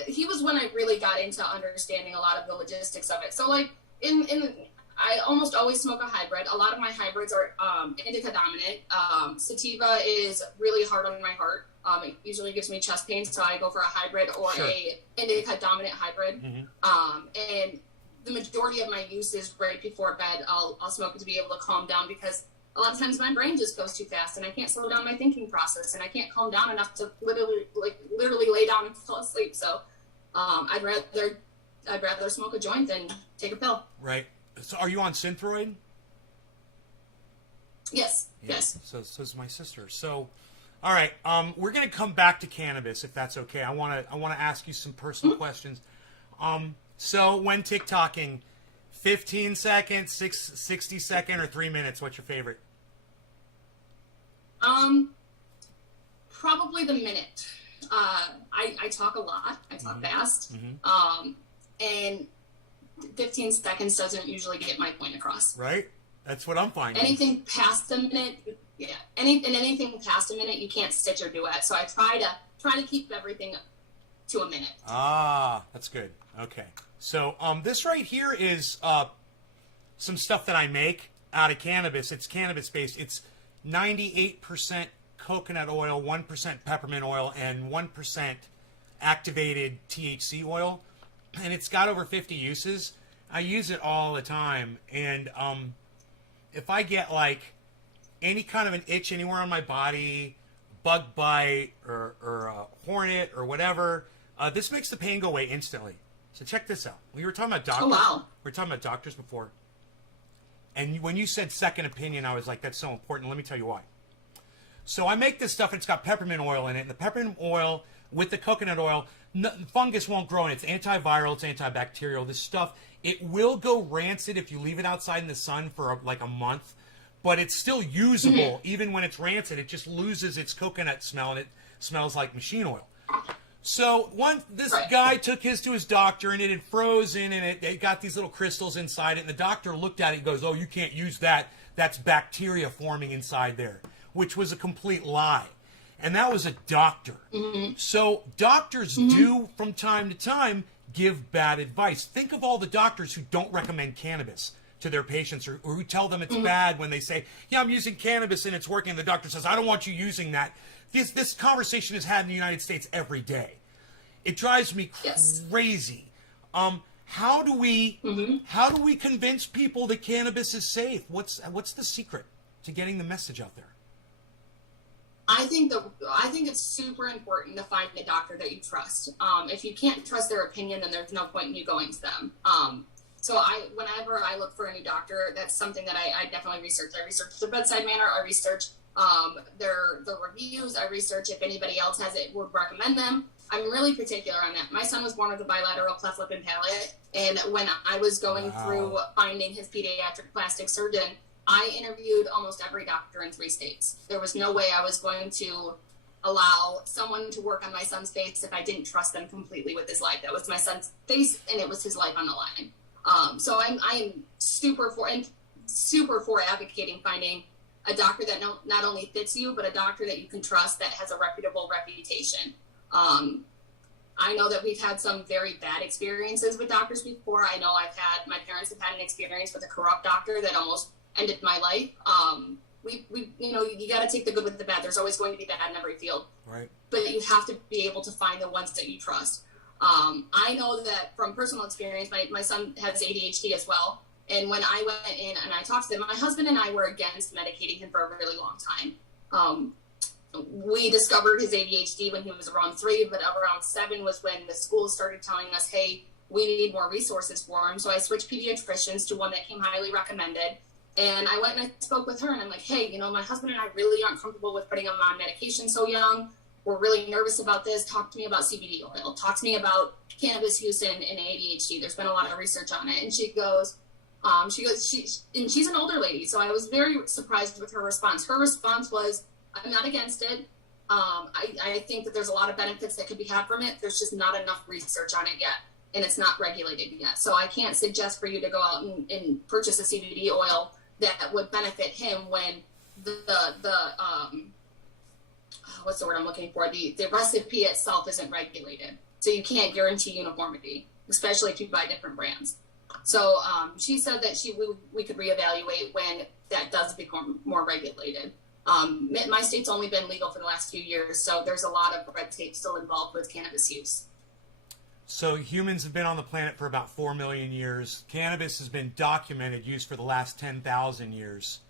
he was when I really got into understanding a lot of the logistics of it. So, like, I almost always smoke a hybrid. A lot of my hybrids are indica dominant. Sativa is really hard on my heart. It usually gives me chest pain, so I go for a hybrid or a indica dominant hybrid. Mm-hmm. And the majority of my use is right before bed. I'll smoke it to be able to calm down, because a lot of times my brain just goes too fast and I can't slow down my thinking process, and I can't calm down enough to literally lay down and fall asleep. So I'd rather smoke a joint than take a pill. Right. So are you on Synthroid? Yes. Yeah. Yes. So is my sister. So, all right. We're gonna come back to cannabis if that's okay. I wanna ask you some personal questions. So when TikToking, 15 seconds, 60 second, or 3 minutes? What's your favorite? Probably the minute. I talk a lot. I talk fast. Mm-hmm. And 15 seconds doesn't usually get my point across. Right? That's what I'm finding. Anything past a minute, anything past a minute, you can't stitch or duet. So I try to keep everything to a minute. Ah, that's good. Okay. So this right here is some stuff that I make out of cannabis. It's cannabis based. It's 98% coconut oil, 1% peppermint oil, and 1% activated THC oil. And it's got over 50 uses. I use it all the time. And if I get like any kind of an itch anywhere on my body, bug bite or a hornet or whatever, this makes the pain go away instantly. So check this out. We were talking about doctors. Oh, wow. We were talking about doctors before. And when you said second opinion, I was like, that's so important. Let me tell you why. So I make this stuff, and it's got peppermint oil in it. And the peppermint oil with the coconut oil, fungus won't grow in it. It's antiviral, it's antibacterial. This stuff, it will go rancid if you leave it outside in the sun for like a month. But it's still usable. Even when it's rancid, it just loses its coconut smell, and it smells like machine oil. So this guy took his to his doctor, and it had frozen, and it got these little crystals inside it. And the doctor looked at it and goes, "Oh, you can't use that. That's bacteria forming inside there," which was a complete lie. And that was a doctor. So doctors do, from time to time, give bad advice. Think of all the doctors who don't recommend cannabis to their patients, or who tell them it's bad when they say, "Yeah, I'm using cannabis and it's working." The doctor says, "I don't want you using that." This conversation is had in the United States every day. It drives me crazy. How do we convince people that cannabis is safe? What's the secret to getting the message out there? I think it's super important to find a doctor that you trust. If you can't trust their opinion, then there's no point in you going to them. So whenever I look for a new doctor, that's something that I definitely research. I research their bedside manner. I research their reviews. I research if anybody else has it, would recommend them. I'm really particular on that. My son was born with a bilateral cleft lip and palate, and when I was going through finding his pediatric plastic surgeon, I interviewed almost every doctor in 3 states. There was no way I was going to allow someone to work on my son's face if I didn't trust them completely with his life. That was my son's face, and it was his life on the line. So I'm super for advocating finding a doctor that not only fits you, but a doctor that you can trust that has a reputable reputation. I know that we've had some very bad experiences with doctors before. I know my parents have had an experience with a corrupt doctor that almost ended my life. You got to take the good with the bad. There's always going to be bad in every field. Right. But you have to be able to find the ones that you trust. I know that from personal experience, my son has ADHD as well. And when I went in and I talked to them, my husband and I were against medicating him for a really long time. We discovered his ADHD when he was around 3, but around 7 was when the school started telling us, hey, we need more resources for him. So I switched pediatricians to one that came highly recommended. And I went and I spoke with her, and I'm like, hey, my husband and I really aren't comfortable with putting him on medication so young. We're really nervous about this. Talk to me about CBD oil. Talk to me about cannabis use in ADHD. There's been a lot of research on it. And she's an older lady. So I was very surprised with her response. Her response was, I'm not against it. I think that there's a lot of benefits that could be had from it. There's just not enough research on it yet, and it's not regulated yet. So I can't suggest for you to go out and purchase a CBD oil that would benefit him when the what's the word I'm looking for? The recipe itself isn't regulated. So you can't guarantee uniformity, especially if you buy different brands. So she said that we could reevaluate when that does become more regulated. My state's only been legal for the last few years, so there's a lot of red tape still involved with cannabis use. So humans have been on the planet for about 4 million years. Cannabis has been documented use for the last 10,000 years.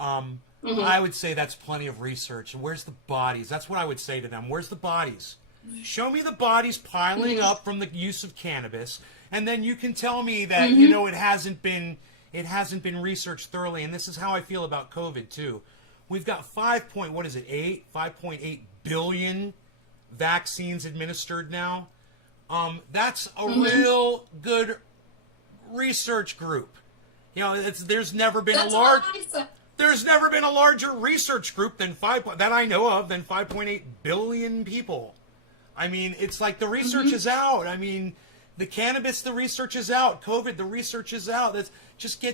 I would say that's plenty of research. And where's the bodies? That's what I would say to them. Where's the bodies? Show me the bodies piling up from the use of cannabis, and then you can tell me that it hasn't been researched thoroughly. And this is how I feel about COVID too. We've got 5.8 billion vaccines administered now. That's a real good research group. There's never been a larger research group than that I know of than 5.8 billion people. I mean, it's like the research is out. I mean, the cannabis, the research is out. COVID, the research is out. That's just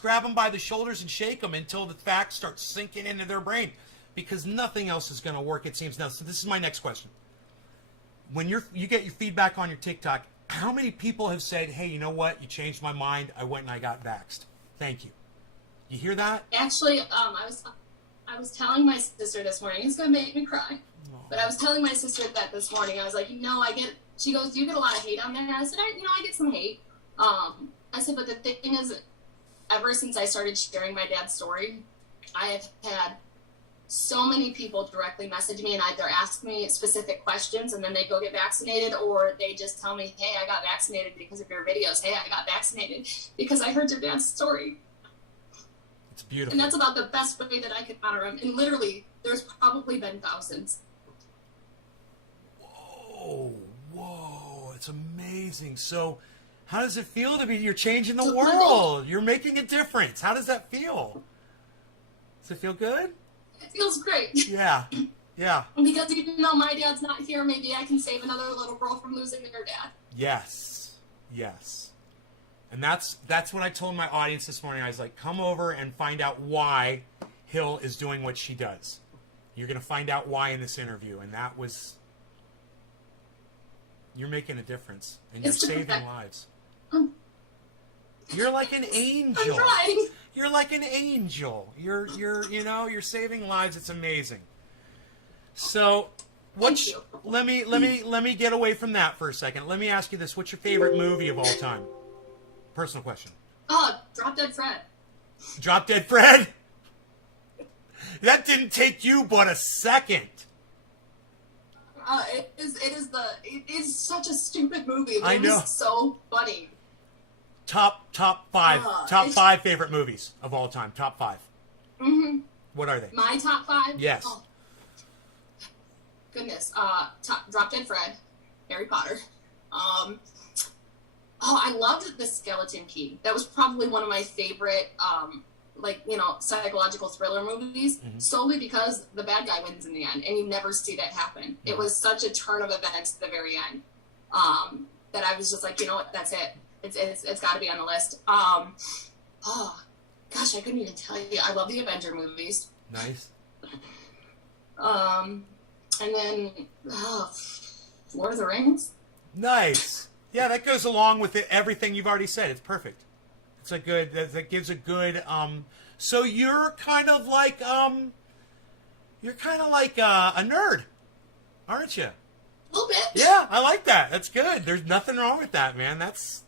grab them by the shoulders and shake them until the facts start sinking into their brain, because nothing else is going to work, it seems now. So this is my next question. When you get your feedback on your TikTok, how many people have said, hey, you know what? You changed my mind. I went and I got vaxxed. Thank you. You hear that? Actually, I I was telling my sister this morning, it's gonna make me cry. But I was telling my sister that this morning. I was like, she goes, do you get a lot of hate on there? And I said, I get some hate. I said, but the thing is, ever since I started sharing my dad's story, I have had so many people directly message me and either ask me specific questions and then they go get vaccinated, or they just tell me, hey, I got vaccinated because of your videos. Hey, I got vaccinated because I heard your dad's story. It's beautiful. And that's about the best way that I could honor him. And literally, there's probably been thousands. Whoa, it's amazing. So how does it feel to be, you're changing the world? You're making a difference. How does that feel? Does it feel good? It feels great. Yeah. Because even though my dad's not here, maybe I can save another little girl from losing their dad. Yes. And that's what I told my audience this morning. I was like, come over and find out why Hill is doing what she does. You're going to find out why in this interview. And that was, you're making a difference. And you're saving lives. You're like an angel. I'm trying. You're like an angel. You're saving lives. It's amazing. So, let me get away from that for a second. Let me ask you this: what's your favorite movie of all time? Personal question. Drop Dead Fred. Drop Dead Fred. That didn't take you but a second. It is such a stupid movie. But I know. It is so funny. Top five favorite movies of all time. Top 5. Mm-hmm. What are they? My top 5? Yes. Oh. Goodness. Drop Dead Fred. Harry Potter. I loved The Skeleton Key. That was probably one of my favorite, psychological thriller movies, solely because the bad guy wins in the end, and you never see that happen. Mm-hmm. It was such a turn of events at the very end, that I was just like, you know what, that's it. It's got to be on the list. I couldn't even tell you. I love the Avenger movies. Nice. And then Lord of the Rings. Nice. Yeah, that goes along with everything you've already said. It's perfect. It's a good. That gives a good. So you're kind of like a nerd, aren't you? A little bit. Yeah, I like that. That's good. There's nothing wrong with that, man. That's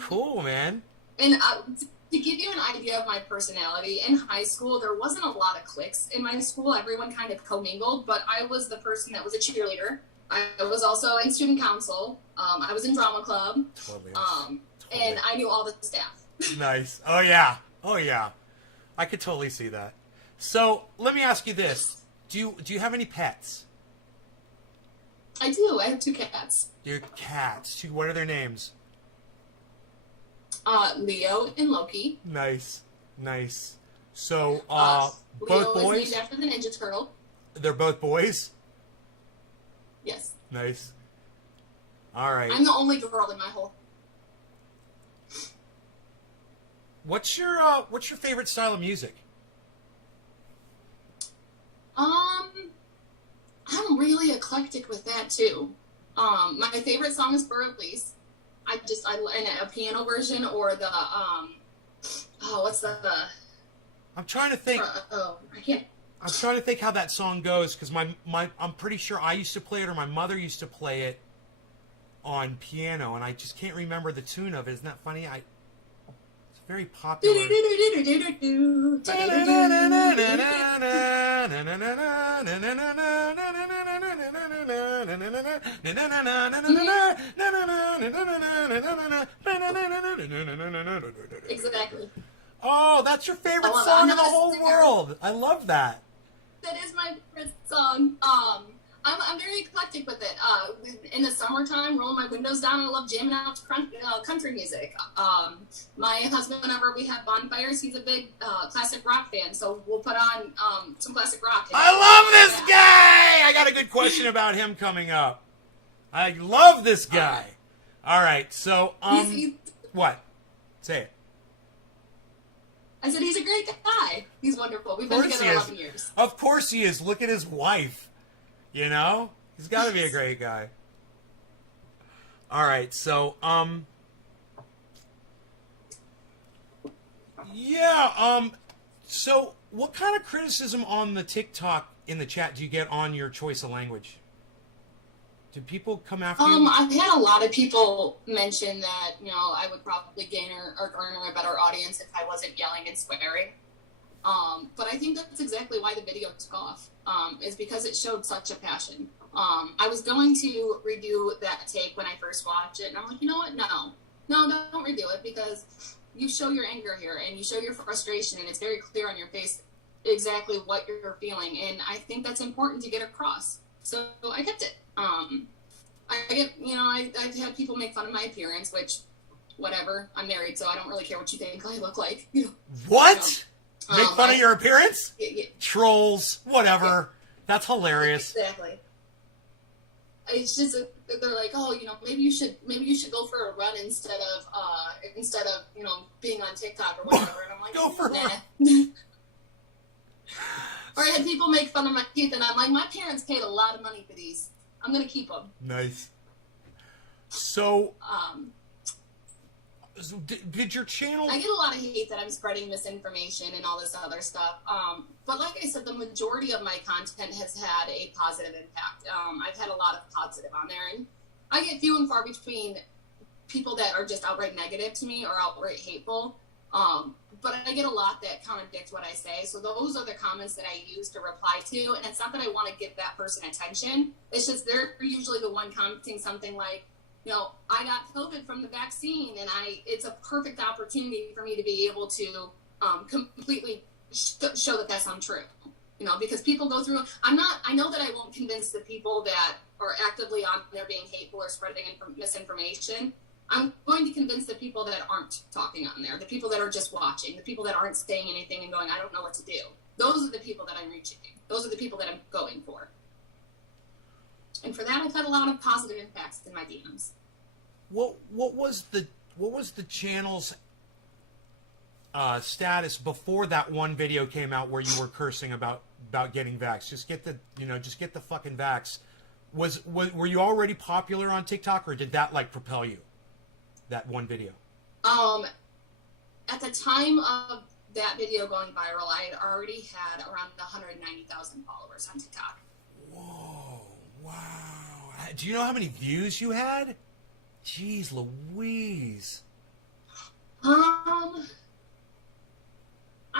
cool, man. And to give you an idea of my personality, in high school, there wasn't a lot of cliques in my school. Everyone kind of commingled, but I was the person that was a cheerleader. I was also in student council. I was in drama club. Totally. And I knew all the staff. Nice. Oh, yeah. I could totally see that. So let me ask you this. Do you have any pets? I do. I have 2 cats. Your cats. What are their names? Leo and Loki. Nice. So, Leo both boys? is named after the Ninja Turtle. They're both boys? Yes. Nice. All right. I'm the only girl in my whole... What's your favorite style of music? I'm really eclectic with that too. My favorite song is For Elise. I in a piano version or the what's the I'm trying to think. I can't. I'm trying to think how that song goes because I'm pretty sure I used to play it or my mother used to play it on piano and I just can't remember the tune of it. Isn't that funny? It's very popular. Exactly. Oh, that's your favorite song in the whole world. I love that. That is my favorite song. I'm very eclectic with it. In the summertime, rolling my windows down, I love jamming out to country music. My husband, whenever we have bonfires, he's a big classic rock fan, so we'll put on some classic rock. I love this guy! I got a good question about him coming up. I love this guy. All right, so, what? Say it. I said he's a great guy. He's wonderful. We've been together 11 years. Of course he is. Look at his wife. You know? He's got to be a great guy. All right, so, so What kind of criticism on the TikTok in the chat do you get on your choice of language? Do people come after you? I've had a lot of people mention that, you know, I would probably gain or garner a better audience if I wasn't yelling and swearing. But I think that's exactly why the video took off, is because it showed such a passion. I was going to redo that take when I first watched it, and I'm like, you know what? No, don't redo it, because you show your anger here, and you show your frustration, and it's very clear on your face exactly what you're feeling, and I think that's important to get across. So I kept it. I've had people make fun of my appearance, which, whatever. I'm married, so I don't really care what you think I look like. What? Make fun of your appearance? Yeah. Trolls, whatever. Yeah. That's hilarious. Exactly. It's just they're like, oh, you know, maybe you should go for a run instead of you know, being on TikTok or whatever. And I'm like, go for a run. Or I had people make fun of my teeth, and I'm like, my parents paid a lot of money for these. I'm gonna keep them. Nice. So, did your channel? I get a lot of hate that I'm spreading misinformation and all this other stuff. But like I said, the majority of my content has had a positive impact. I've had a lot of positive on there, and I get few and far between people that are just outright negative to me or outright hateful. But I get a lot that contradict what I say. So those are the comments that I use to reply to. And it's not that I want to give that person attention. It's just they're usually the one commenting something like, you know, I got COVID from the vaccine, and it's a perfect opportunity for me to be able to completely show that that's untrue. You know, because people go through, I know that I won't convince the people that are actively on there being hateful or spreading misinformation. I'm going to convince the people that aren't talking on there, the people that are just watching, the people that aren't saying anything and going, I don't know what to do. Those are the people that I'm reaching. Those are the people that I'm going for. And for that, I've had a lot of positive impacts in my DMs. What was the channel's status before that one video came out where you were cursing about getting vaxxed? Just get the fucking vax. Were you already popular on TikTok, or did that like propel you? That one video? At the time of that video going viral, I had already had around 190,000 followers on TikTok. Whoa, wow. Do you know how many views you had? Jeez Louise. I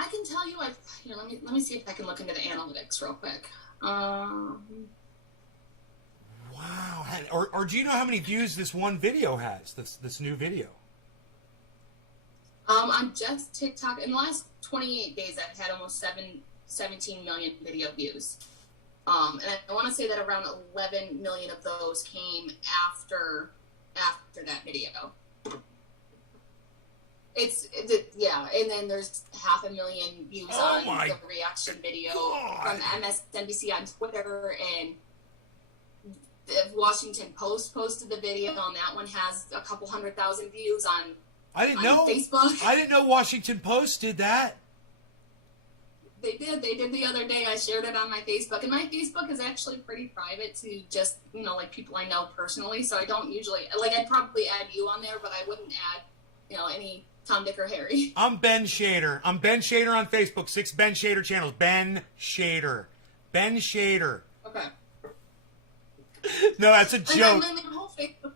can tell you, let me see if I can look into the analytics real quick. Wow. Or do you know how many views this one video has, this new video? On just TikTok, in the last 28 days, I've had almost 17 million video views. And I want to say that around 11 million of those came after that video. And then there's 500,000 views on the reaction video from MSNBC on Twitter, and the Washington Post posted the video, and that one has a couple 100,000 views on Facebook. I didn't know Washington Post did that. They did the other day. I shared it on my Facebook, and my Facebook is actually pretty private to just, you know, like people I know personally. So I don't usually, like, I'd probably add you on there, but I wouldn't add, you know, any Tom, Dick, or Harry. I'm Ben Shader. I'm Ben Shader on Facebook. 6 Ben Shader channels. Ben Shader. Ben Shader. Okay. No, that's a joke. And then whole Facebook.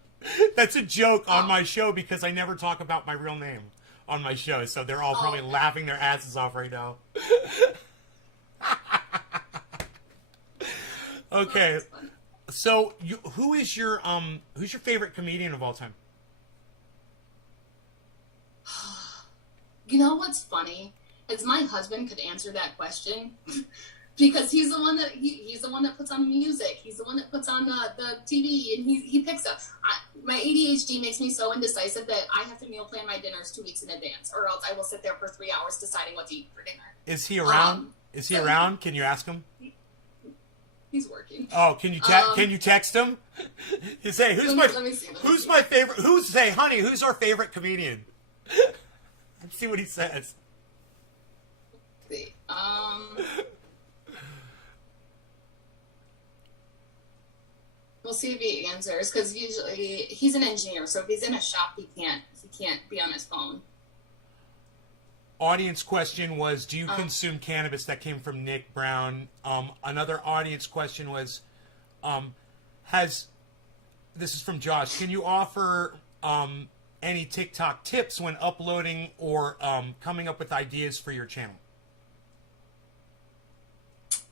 That's a joke on my show because I never talk about my real name on my show, so they're all probably laughing their asses off right now. Okay, so who's your favorite comedian of all time? You know what's funny is my husband could answer that question. Because he's the one that puts on music. He's the one that puts on the TV, and he picks up. My ADHD makes me so indecisive that I have to meal plan my dinners 2 weeks in advance, or else I will sit there for 3 hours deciding what to eat for dinner. Is he around? Is he around? Can you ask him? He's working. Oh, can you text him? You say who's my favorite? Say, honey, who's our favorite comedian? Let's see what he says. Let's see. We'll see if he answers, because usually he's an engineer, so if he's in a shop, he can't be on his phone. audience question was, do you consume cannabis? That came from Nick Brown. Another audience question was, this is from Josh, can you offer any TikTok tips when uploading or coming up with ideas for your channel?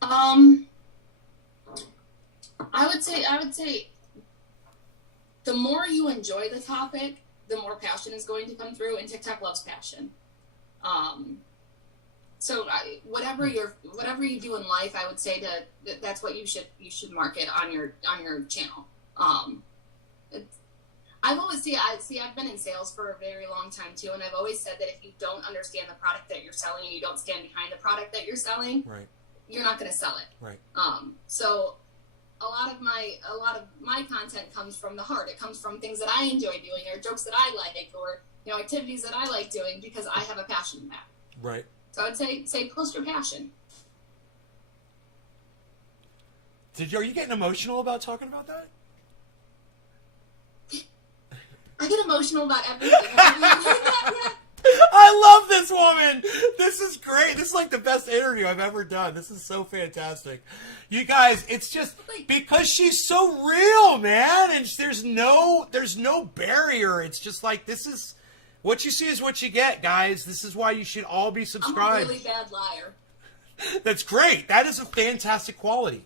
I would say the more you enjoy the topic, the more passion is going to come through, and TikTok loves passion. Whatever you do in life, I would say that's what you should market on your channel. I've been in sales for a very long time too, and I've always said that if you don't understand the product that you're selling and you don't stand behind the product that you're selling, right, you're not going to sell it. Right. So a lot of my content comes from the heart. It comes from things that I enjoy doing, or jokes that I like, or activities that I like doing because I have a passion in that. Right. So I'd say post your passion. Are you getting emotional about talking about that? I get emotional about everything. I love this woman. This is great. This is like the best interview I've ever done. This is so fantastic. You guys, it's just because she's so real, man. And there's no barrier. It's just like, this is what you see is what you get, guys. This is why you should all be subscribed. I'm a really bad liar. That's great. That is a fantastic quality.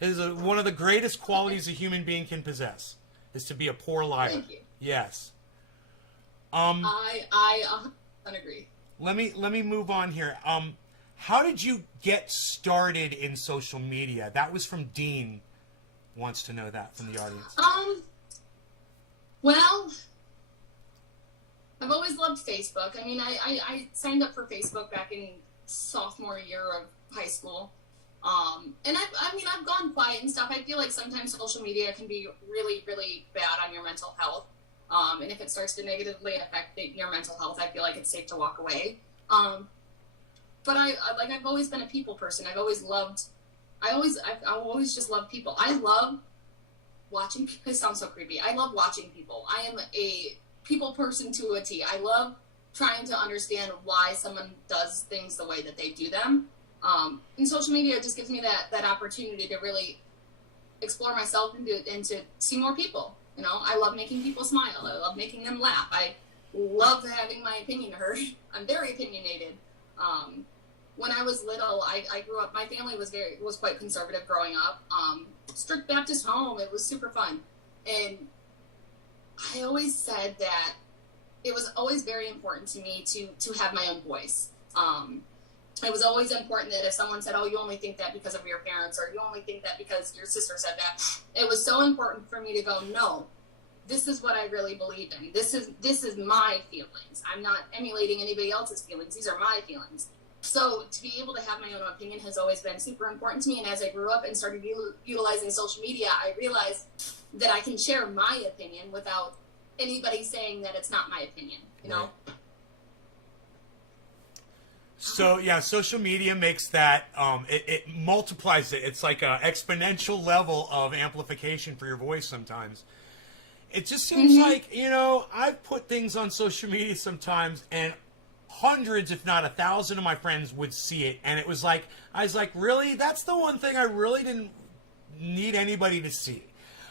It is one of the greatest qualities a human being can possess, is to be a poor liar. Thank you. Yes. I 100% agree. Let me move on here. How did you get started in social media? That was from Dean. Wants to know that from the audience. Well, I've always loved Facebook. I mean, I signed up for Facebook back in sophomore year of high school. And I've gone quiet and stuff. I feel like sometimes social media can be really, really bad on your mental health. And if it starts to negatively affect your mental health, I feel like it's safe to walk away. But I've always been a people person. I've always just loved people. I love watching. It sounds so creepy. I love watching people. I am a people person to a T. I love trying to understand why someone does things the way that they do them. And social media just gives me that opportunity to really explore myself and to see more people. I love making people smile. I love making them laugh. I love having my opinion heard. I'm very opinionated. When I was little, I grew up, my family was quite conservative growing up. Strict Baptist home. It was super fun. And I always said that it was always very important to me to have my own voice. It was always important that if someone said, oh, you only think that because of your parents, or you only think that because your sister said that, it was so important for me to go, no, this is what I really believe in. This is my feelings. I'm not emulating anybody else's feelings. These are my feelings. So to be able to have my own opinion has always been super important to me. And as I grew up and started utilizing social media, I realized that I can share my opinion without anybody saying that it's not my opinion, Right. So yeah, social media makes that it multiplies it. It's like an exponential level of amplification for your voice sometimes. It just seems like, I've put things on social media sometimes, and hundreds, if not 1,000 of my friends would see it, and I was like, really? That's the one thing I really didn't need anybody to see.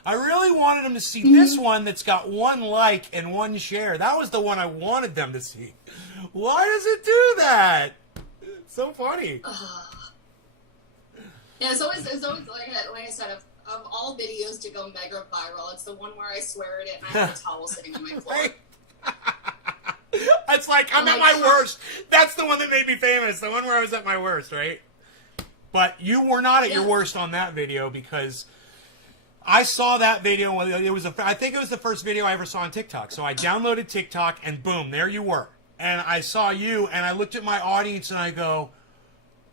I really wanted them to see this one that's got 1 like and 1 share. That was the one I wanted them to see. Why does it do that? It's so funny. Yeah, it's always like I said, of all videos to go mega viral, it's the one where I swear at it and I have a towel sitting on my floor. Right? It's like, I'm at my worst. That's the one that made me famous. The one where I was at my worst, right? But you were not at your worst on that video, because I saw that video. I think it was the first video I ever saw on TikTok. So I downloaded TikTok, and boom, there you were. And I saw you, and I looked at my audience, and I go,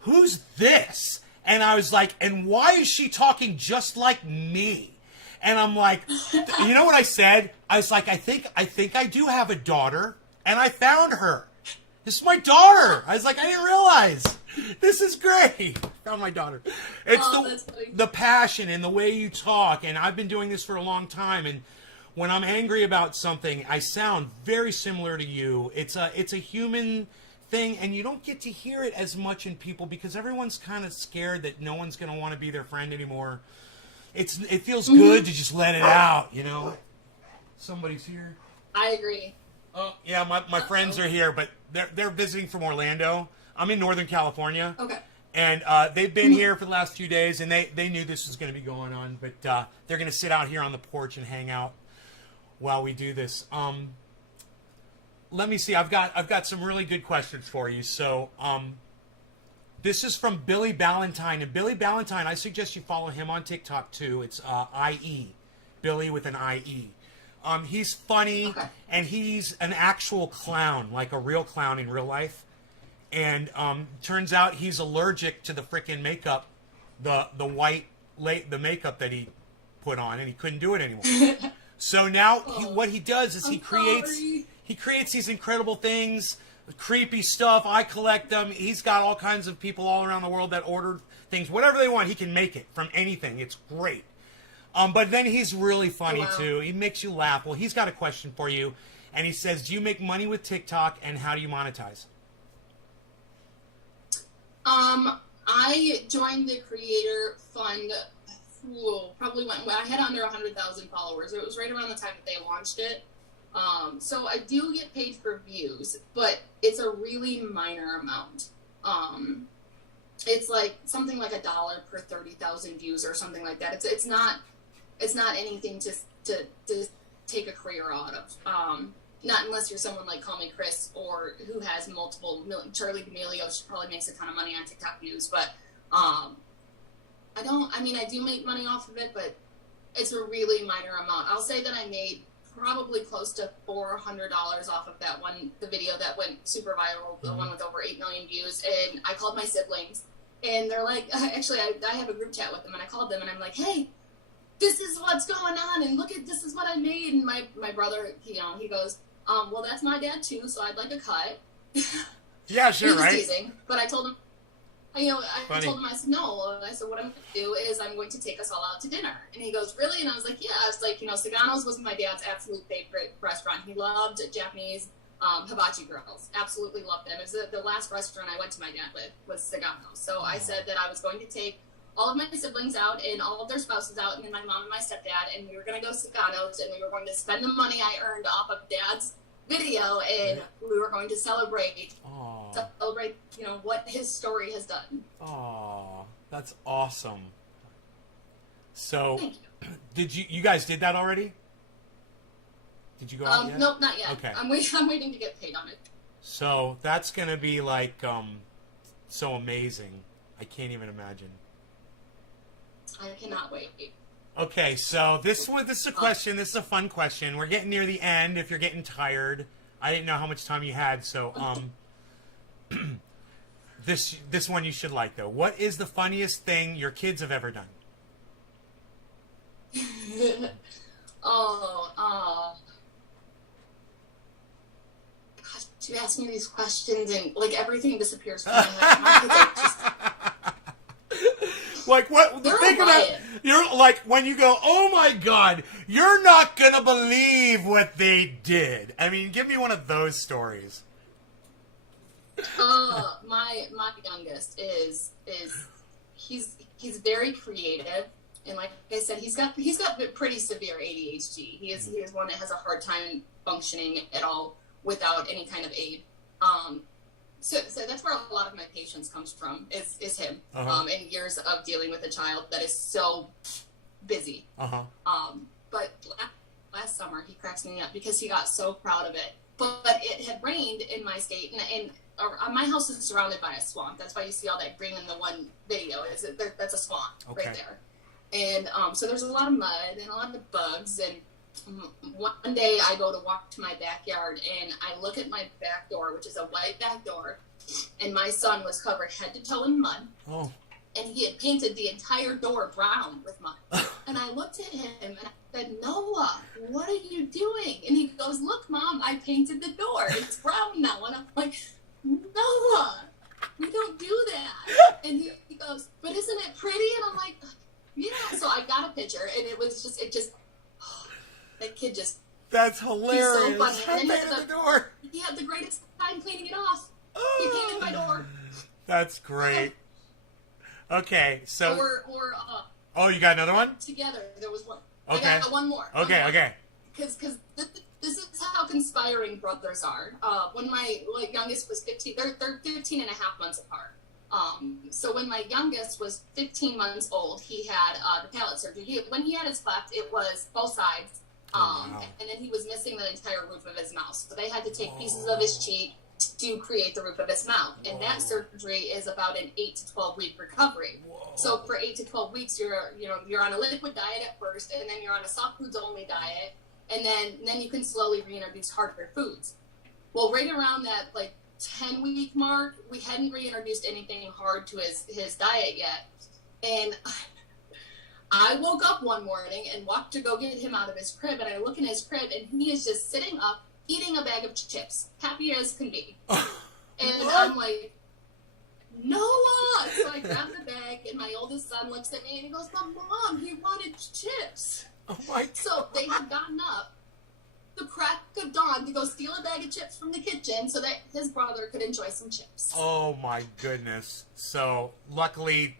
who's this? And I was like, and why is she talking just like me? And I'm like, you know what I said? I was like, I think I do have a daughter, and I found her. This is my daughter. I was like, I didn't realize. This is great. Found my daughter. It's the passion and the way you talk, and I've been doing this for a long time, and when I'm angry about something, I sound very similar to you. It's a human thing, and you don't get to hear it as much in people because everyone's kind of scared that no one's going to want to be their friend anymore. It feels good to just let it out, you know. Somebody's here. I agree. Oh yeah, my friends are here, but they're visiting from Orlando. I'm in Northern California. Okay. And they've been here for the last few days, and they knew this was going to be going on, but they're going to sit out here on the porch and hang out while we do this. Let me see. I've got some really good questions for you. So this is from Billy Ballantyne, and Billy Ballantyne, I suggest you follow him on TikTok too. It's IE, Billy with an IE. He's funny, Okay. and he's an actual clown, like a real clown in real life. And turns out he's allergic to the frickin' makeup, the makeup that he put on, and he couldn't do it anymore. So now what he does is he creates these incredible things, creepy stuff. I collect them. He's got all kinds of people all around the world that order things, whatever they want. He can make it from anything. It's great. But then he's really funny too. He makes you laugh. Well, he's got a question for you, and he says, "Do you make money with TikTok, and how do you monetize?" I joined the creator fund. Probably when I had under 100,000 followers. It was right around the time that they launched it. So I do get paid for views, but it's a really minor amount. It's like something like $1 per 30,000 views or something like that. It's not anything to take a career out of. Not unless you're someone like Call Me Chris or who has multiple. Charlie D'Amelio probably makes a ton of money on TikTok views, but I do make money off of it, but it's a really minor amount. I'll say that I made probably close to $400 off of the video that went super viral, the one with over 8 million views. And I called my siblings, and they're like, actually, I have a group chat with them, and I called them, and I'm like, hey, this is what's going on, and this is what I made. And my brother, he goes, well, that's my dad too, so I'd like a cut. Yeah, sure, He was right? teasing, but I told him, I told him, I said, no. I said, what I'm going to do is I'm going to take us all out to dinner. And he goes, really? And I was like, yeah. It's like, Sagano's was my dad's absolute favorite restaurant. He loved Japanese hibachi grills. Absolutely loved them. It was the last restaurant I went to my dad with was Sagano's. So I said that I was going to take all of my siblings out and all of their spouses out, and then my mom and my stepdad, and we were going to go to Sagano's, and we were going to spend the money I earned off of Dad's video, and we were going to celebrate, what his story has done. Oh, that's awesome. So, Thank you. you guys did that already? Did you go out yet? Nope, not yet. Okay. I'm waiting to get paid on it. So that's gonna be like so amazing. I can't even imagine. I cannot wait. Okay, so this is a question. This is a fun question. We're getting near the end. If you're getting tired, I didn't know how much time you had. So this one you should like though. What is the funniest thing your kids have ever done? Gosh, you ask me these questions and like everything disappears from my head. My kids are just Like what? They're Think all about right. you're like when you go, oh my God, you're not gonna believe what they did. I mean, give me one of those stories. my youngest is he's very creative, and like I said, he's got pretty severe ADHD. He is one that has a hard time functioning at all without any kind of aid. So that's where a lot of my patience comes from is him. And years of dealing with a child that is so busy. But last summer he cracks me up because he got so proud of it. But it had rained in my state, and my house is surrounded by a swamp. That's why you see all that green in the one video. That's a swamp right there. And so there's a lot of mud and a lot of bugs. And one day I go to walk to my backyard, and I look at my back door, which is a white back door, and my son was covered head to toe in mud. Oh. And he had painted the entire door brown with mud. And I looked at him and I said, Noah, what are you doing? And he goes, look, Mom, I painted the door. It's brown now. And I'm like, Noah, we don't do that. And he goes, but isn't it pretty? And I'm like, yeah. So I got a picture, and that kid just. That's hilarious. He's so funny. I painted the door. He had the greatest time cleaning it off. He came in my door. That's great. Okay, so Or oh, you got another one? together. There was one. Okay. I got one more. Okay. Because this is how conspiring brothers are. When my youngest was 15, they're 15 and a half months apart. So when my youngest was 15 months old, he had the palate surgery. When he had his cleft, it was both sides. Wow. And then he was missing the entire roof of his mouth. So they had to take pieces of his cheek to create the roof of his mouth. And that surgery is about an 8 to 12 week recovery. Whoa. So for 8 to 12 weeks, you're on a liquid diet at first, and then you're on a soft foods only diet, and then you can slowly reintroduce harder foods. Well, right around that 10-week mark, we hadn't reintroduced anything hard to his diet yet. And I woke up one morning and walked to go get him out of his crib, and I look in his crib, and he is just sitting up, eating a bag of chips, happy as can be. And I'm like, Noah! So I grab the bag, and my oldest son looks at me, and he goes, but Mom, he wanted chips. Oh my God. So they had gotten up the crack of dawn to go steal a bag of chips from the kitchen so that his brother could enjoy some chips. Oh my goodness. So luckily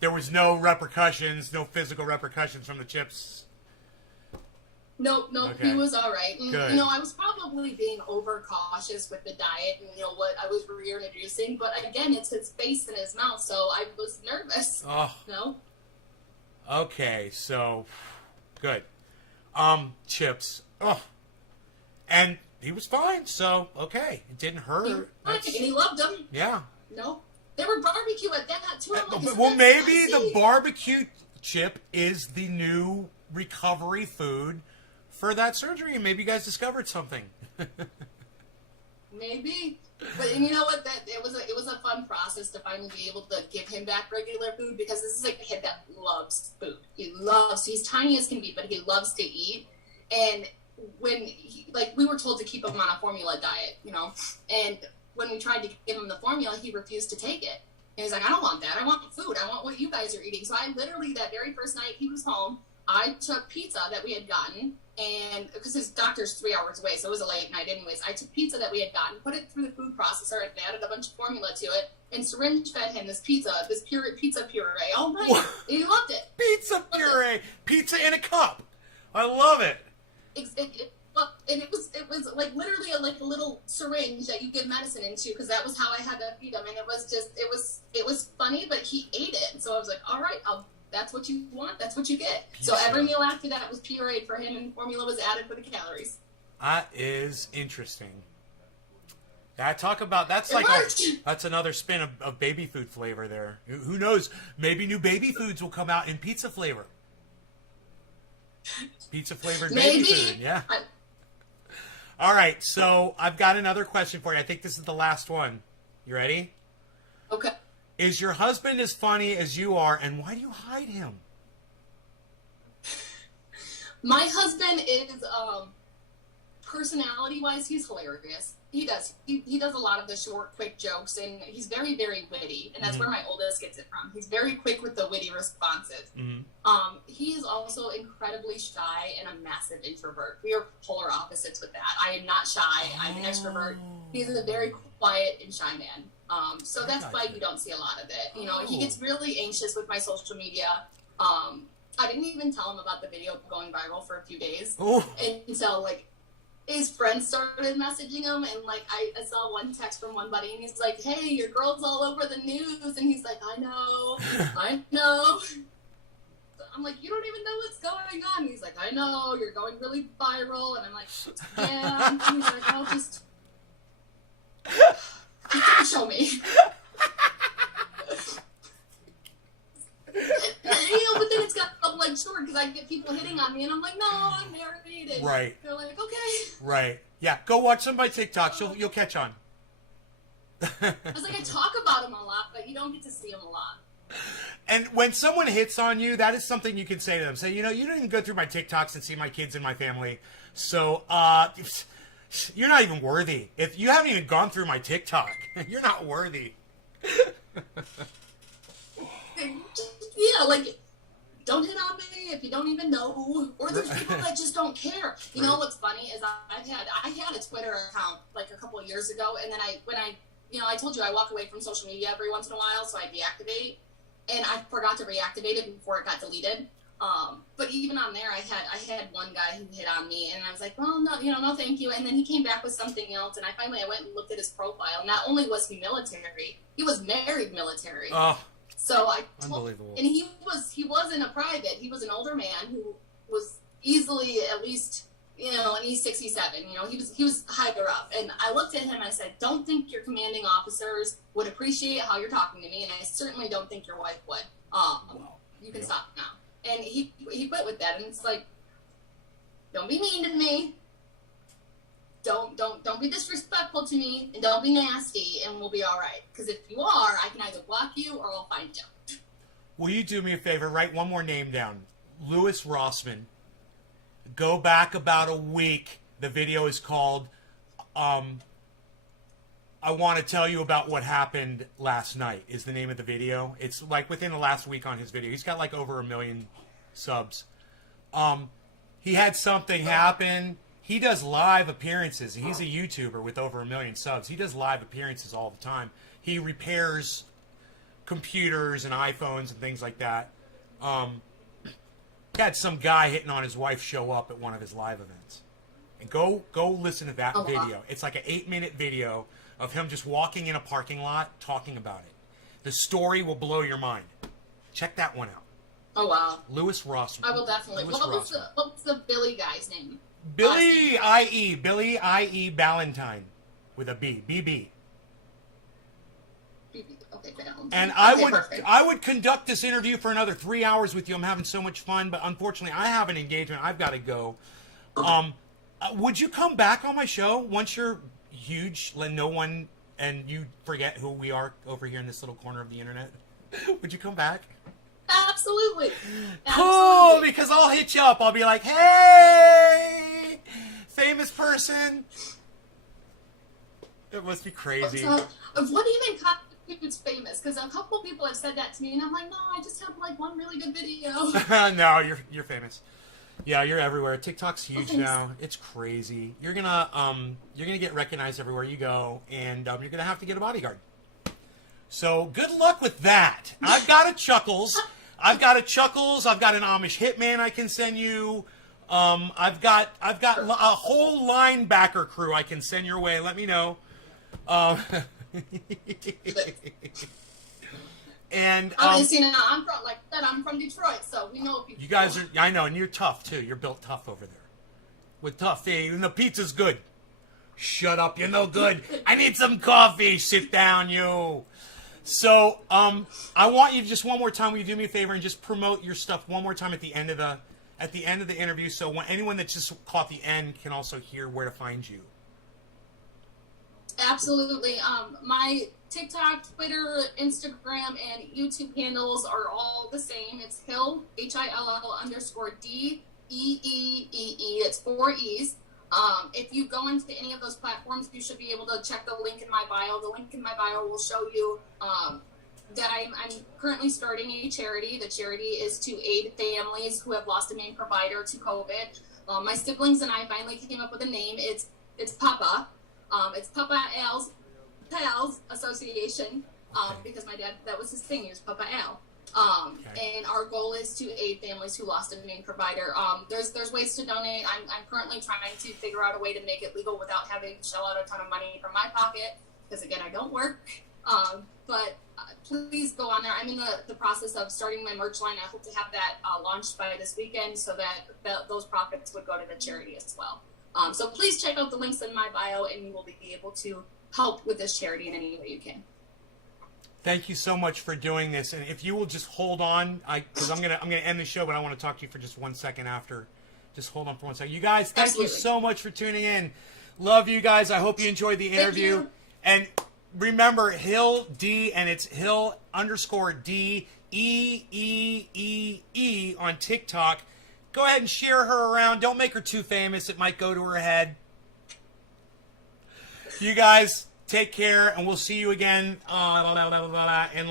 there was no repercussions, no physical repercussions from the chips. Nope, Okay. He was all right. And, Good. I was probably being overcautious with the diet and, what I was reintroducing. But again, it's his face and his mouth, so I was nervous. Oh, No? okay. So good. Chips. Oh. And he was fine. So, okay. It didn't hurt. And That's- he loved them. yeah. No? They were barbecue at that, too. I'm like, Well, "Isn't that maybe the spicy?" barbecue chip is the new recovery food for that surgery. Maybe you guys discovered something. Maybe, but and you know what? It was a fun process to finally be able to give him back regular food, because this is a kid that loves food. He's tiny as can be, but he loves to eat. And when we were told to keep him on a formula diet, and when we tried to give him the formula, he refused to take it. And he's like, I don't want that. I want food. I want what you guys are eating. So I literally, that very first night he was home, I took pizza that we had gotten, and because his doctor's 3 hours away, so it was a late night anyways, I took pizza that we had gotten, put it through the food processor, and added a bunch of formula to it, and syringe fed him this pizza puree all night. What? And he loved it. Pizza puree. Pizza in a cup. I love it. And it was literally a little syringe that you give medicine into, because that was how I had to feed him. And it was funny, but he ate it. And so I was like, all right, that's what you want, that's what you get. So every meal after that was pureed for him, and formula was added for the calories. That is interesting. That's another spin of baby food flavor there. Who knows? Maybe new baby foods will come out in pizza flavor. Pizza flavored baby Maybe. food, yeah. All right, so I've got another question for you. I think this is the last one. You ready? Okay. Is your husband as funny as you are, and why do you hide him? My husband is, personality-wise, he's hilarious. He does. He does a lot of the short, quick jokes, and he's very, very witty. And that's where my oldest gets it from. He's very quick with the witty responses. Mm-hmm. He is also incredibly shy and a massive introvert. We are polar opposites with that. I am not shy. I'm an extrovert. He's a very quiet and shy man. So that's why you don't see a lot of it. He gets really anxious with my social media. I didn't even tell him about the video going viral for a few days until his friends started messaging him, and I saw one text from one buddy, and he's like, "Hey, your girl's all over the news," and he's like, "I know." I'm like, "You don't even know what's going on." And he's like, "I know, you're going really viral," and I'm like, "Yeah." And he's like, "I'll just show me." But then it's got short, because I get people hitting on me, and I'm like, "No, I'm married." And Right. they're like, "Okay." Right. Yeah, go watch some of my TikToks. You'll catch on. I was like, I talk about him a lot, but you don't get to see him a lot. And when someone hits on you, that is something you can say to them. Say, you don't even go through my TikToks and see my kids and my family. So, you're not even worthy. If you haven't even gone through my TikTok, you're not worthy. Yeah, don't hit on me if you don't even know. Or there's people that just don't care. You know what's funny is I had a Twitter account a couple of years ago, and then when I I told you I walk away from social media every once in a while, so I deactivate, and I forgot to reactivate it before it got deleted. But even on there, I had one guy who hit on me, and I was like, well, no, no, thank you. And then he came back with something else, and I went and looked at his profile. Not only was he military, he was married military. Oh, so I unbelievable. And he wasn't a private. He was an older man who was easily at least, and he's 67. He was higher up. And I looked at him and I said, don't think your commanding officers would appreciate how you're talking to me, and I certainly don't think your wife would. You can stop now. And he quit with that, and it's like, don't be mean to me. Don't be disrespectful to me, and don't be nasty, and we'll be all right. Because if you are, I can either block you or I'll find you. Will you do me a favor? Write one more name down. Louis Rossman. Go back about a week. The video is called I Want to Tell You About What Happened Last Night is the name of the video. It's like within the last week on his video. He's got like over 1 million subs. He had something happen. He does live appearances. He's a YouTuber with over 1 million subs. He does live appearances all the time. He repairs computers and iPhones and things like that. Had some guy hitting on his wife show up at one of his live events. And go listen to that video. It's like an 8-minute video of him just walking in a parking lot talking about it. The story will blow your mind. Check that one out. Oh, wow. Louis Rossman. I will definitely. What was the Billy guy's name? Billy I.E. Ballantyne with a B. BB. Okay, and I would conduct this interview for another 3 hours with you. I'm having so much fun, but unfortunately I have an engagement. I've got to go. Would you come back on my show once you're huge, let no one and you forget who we are over here in this little corner of the internet? Would you come back? Absolutely. Cool, because I'll hit you up. I'll be like, hey, famous person. It must be crazy. What do you mean constitutes famous? Because a couple people have said that to me, and I'm like, no, I just have like one really good video. No, you're famous. Yeah, you're everywhere. TikTok's huge now. It's crazy. You're gonna get recognized everywhere you go, and you're gonna have to get a bodyguard. So good luck with that. I've got a Chuckles. I've got an Amish Hitman I can send you. I've got a whole linebacker crew I can send your way. Let me know. And I'm from Detroit, so we know people. You guys are, I know, and you're tough too. You're built tough over there. With tough, and the pizza's good. Shut up, you're no good. I need some coffee. Sit down, you. So, I want you just one more time. Will you do me a favor and just promote your stuff one more time at the end of the interview, so when anyone that just caught the end can also hear where to find you. Absolutely. My TikTok, Twitter, Instagram, and YouTube handles are all the same. It's Hill, HILL_DEEEE. It's 4 E's. If you go into any of those platforms, you should be able to check the link in my bio. The link in my bio will show you that I'm currently starting a charity. The charity is to aid families who have lost a main provider to COVID. My siblings and I finally came up with a name. It's Papa. It's Papa Al's Pals Association, because my dad, that was his thing. He was Papa Al. And our goal is to aid families who lost a main provider. There's ways to donate. I'm currently trying to figure out a way to make it legal without having to shell out a ton of money from my pocket, because again, I don't work. But please go on there. I'm in the process of starting my merch line. I hope to have that launched by this weekend, so that those profits would go to the charity as well. So please check out the links in my bio, and you will be able to help with this charity in any way you can. Thank you so much for doing this, and if you will just hold on, because I'm gonna end the show, but I want to talk to you for just 1 second after. Just hold on for 1 second. You guys, thank you so much for tuning in. Love you guys. I hope you enjoyed the interview. And remember, Hill D, and it's Hill_DEEEE on TikTok. Go ahead and share her around. Don't make her too famous. It might go to her head. You guys, take care, and we'll see you again in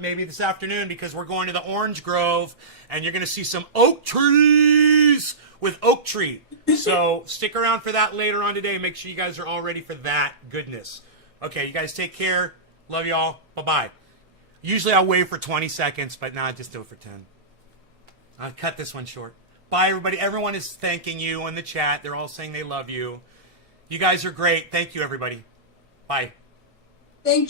maybe this afternoon, because we're going to the Orange Grove, and you're going to see some oak trees with Oak Tree. So stick around for that later on today. Make sure you guys are all ready for that goodness. Okay, you guys take care. Love y'all. Bye-bye. Usually I'll wait for 20 seconds, but now I just do it for 10. I'll cut this one short. Bye, everybody. Everyone is thanking you in the chat. They're all saying they love you. You guys are great. Thank you, everybody. Bye. Thank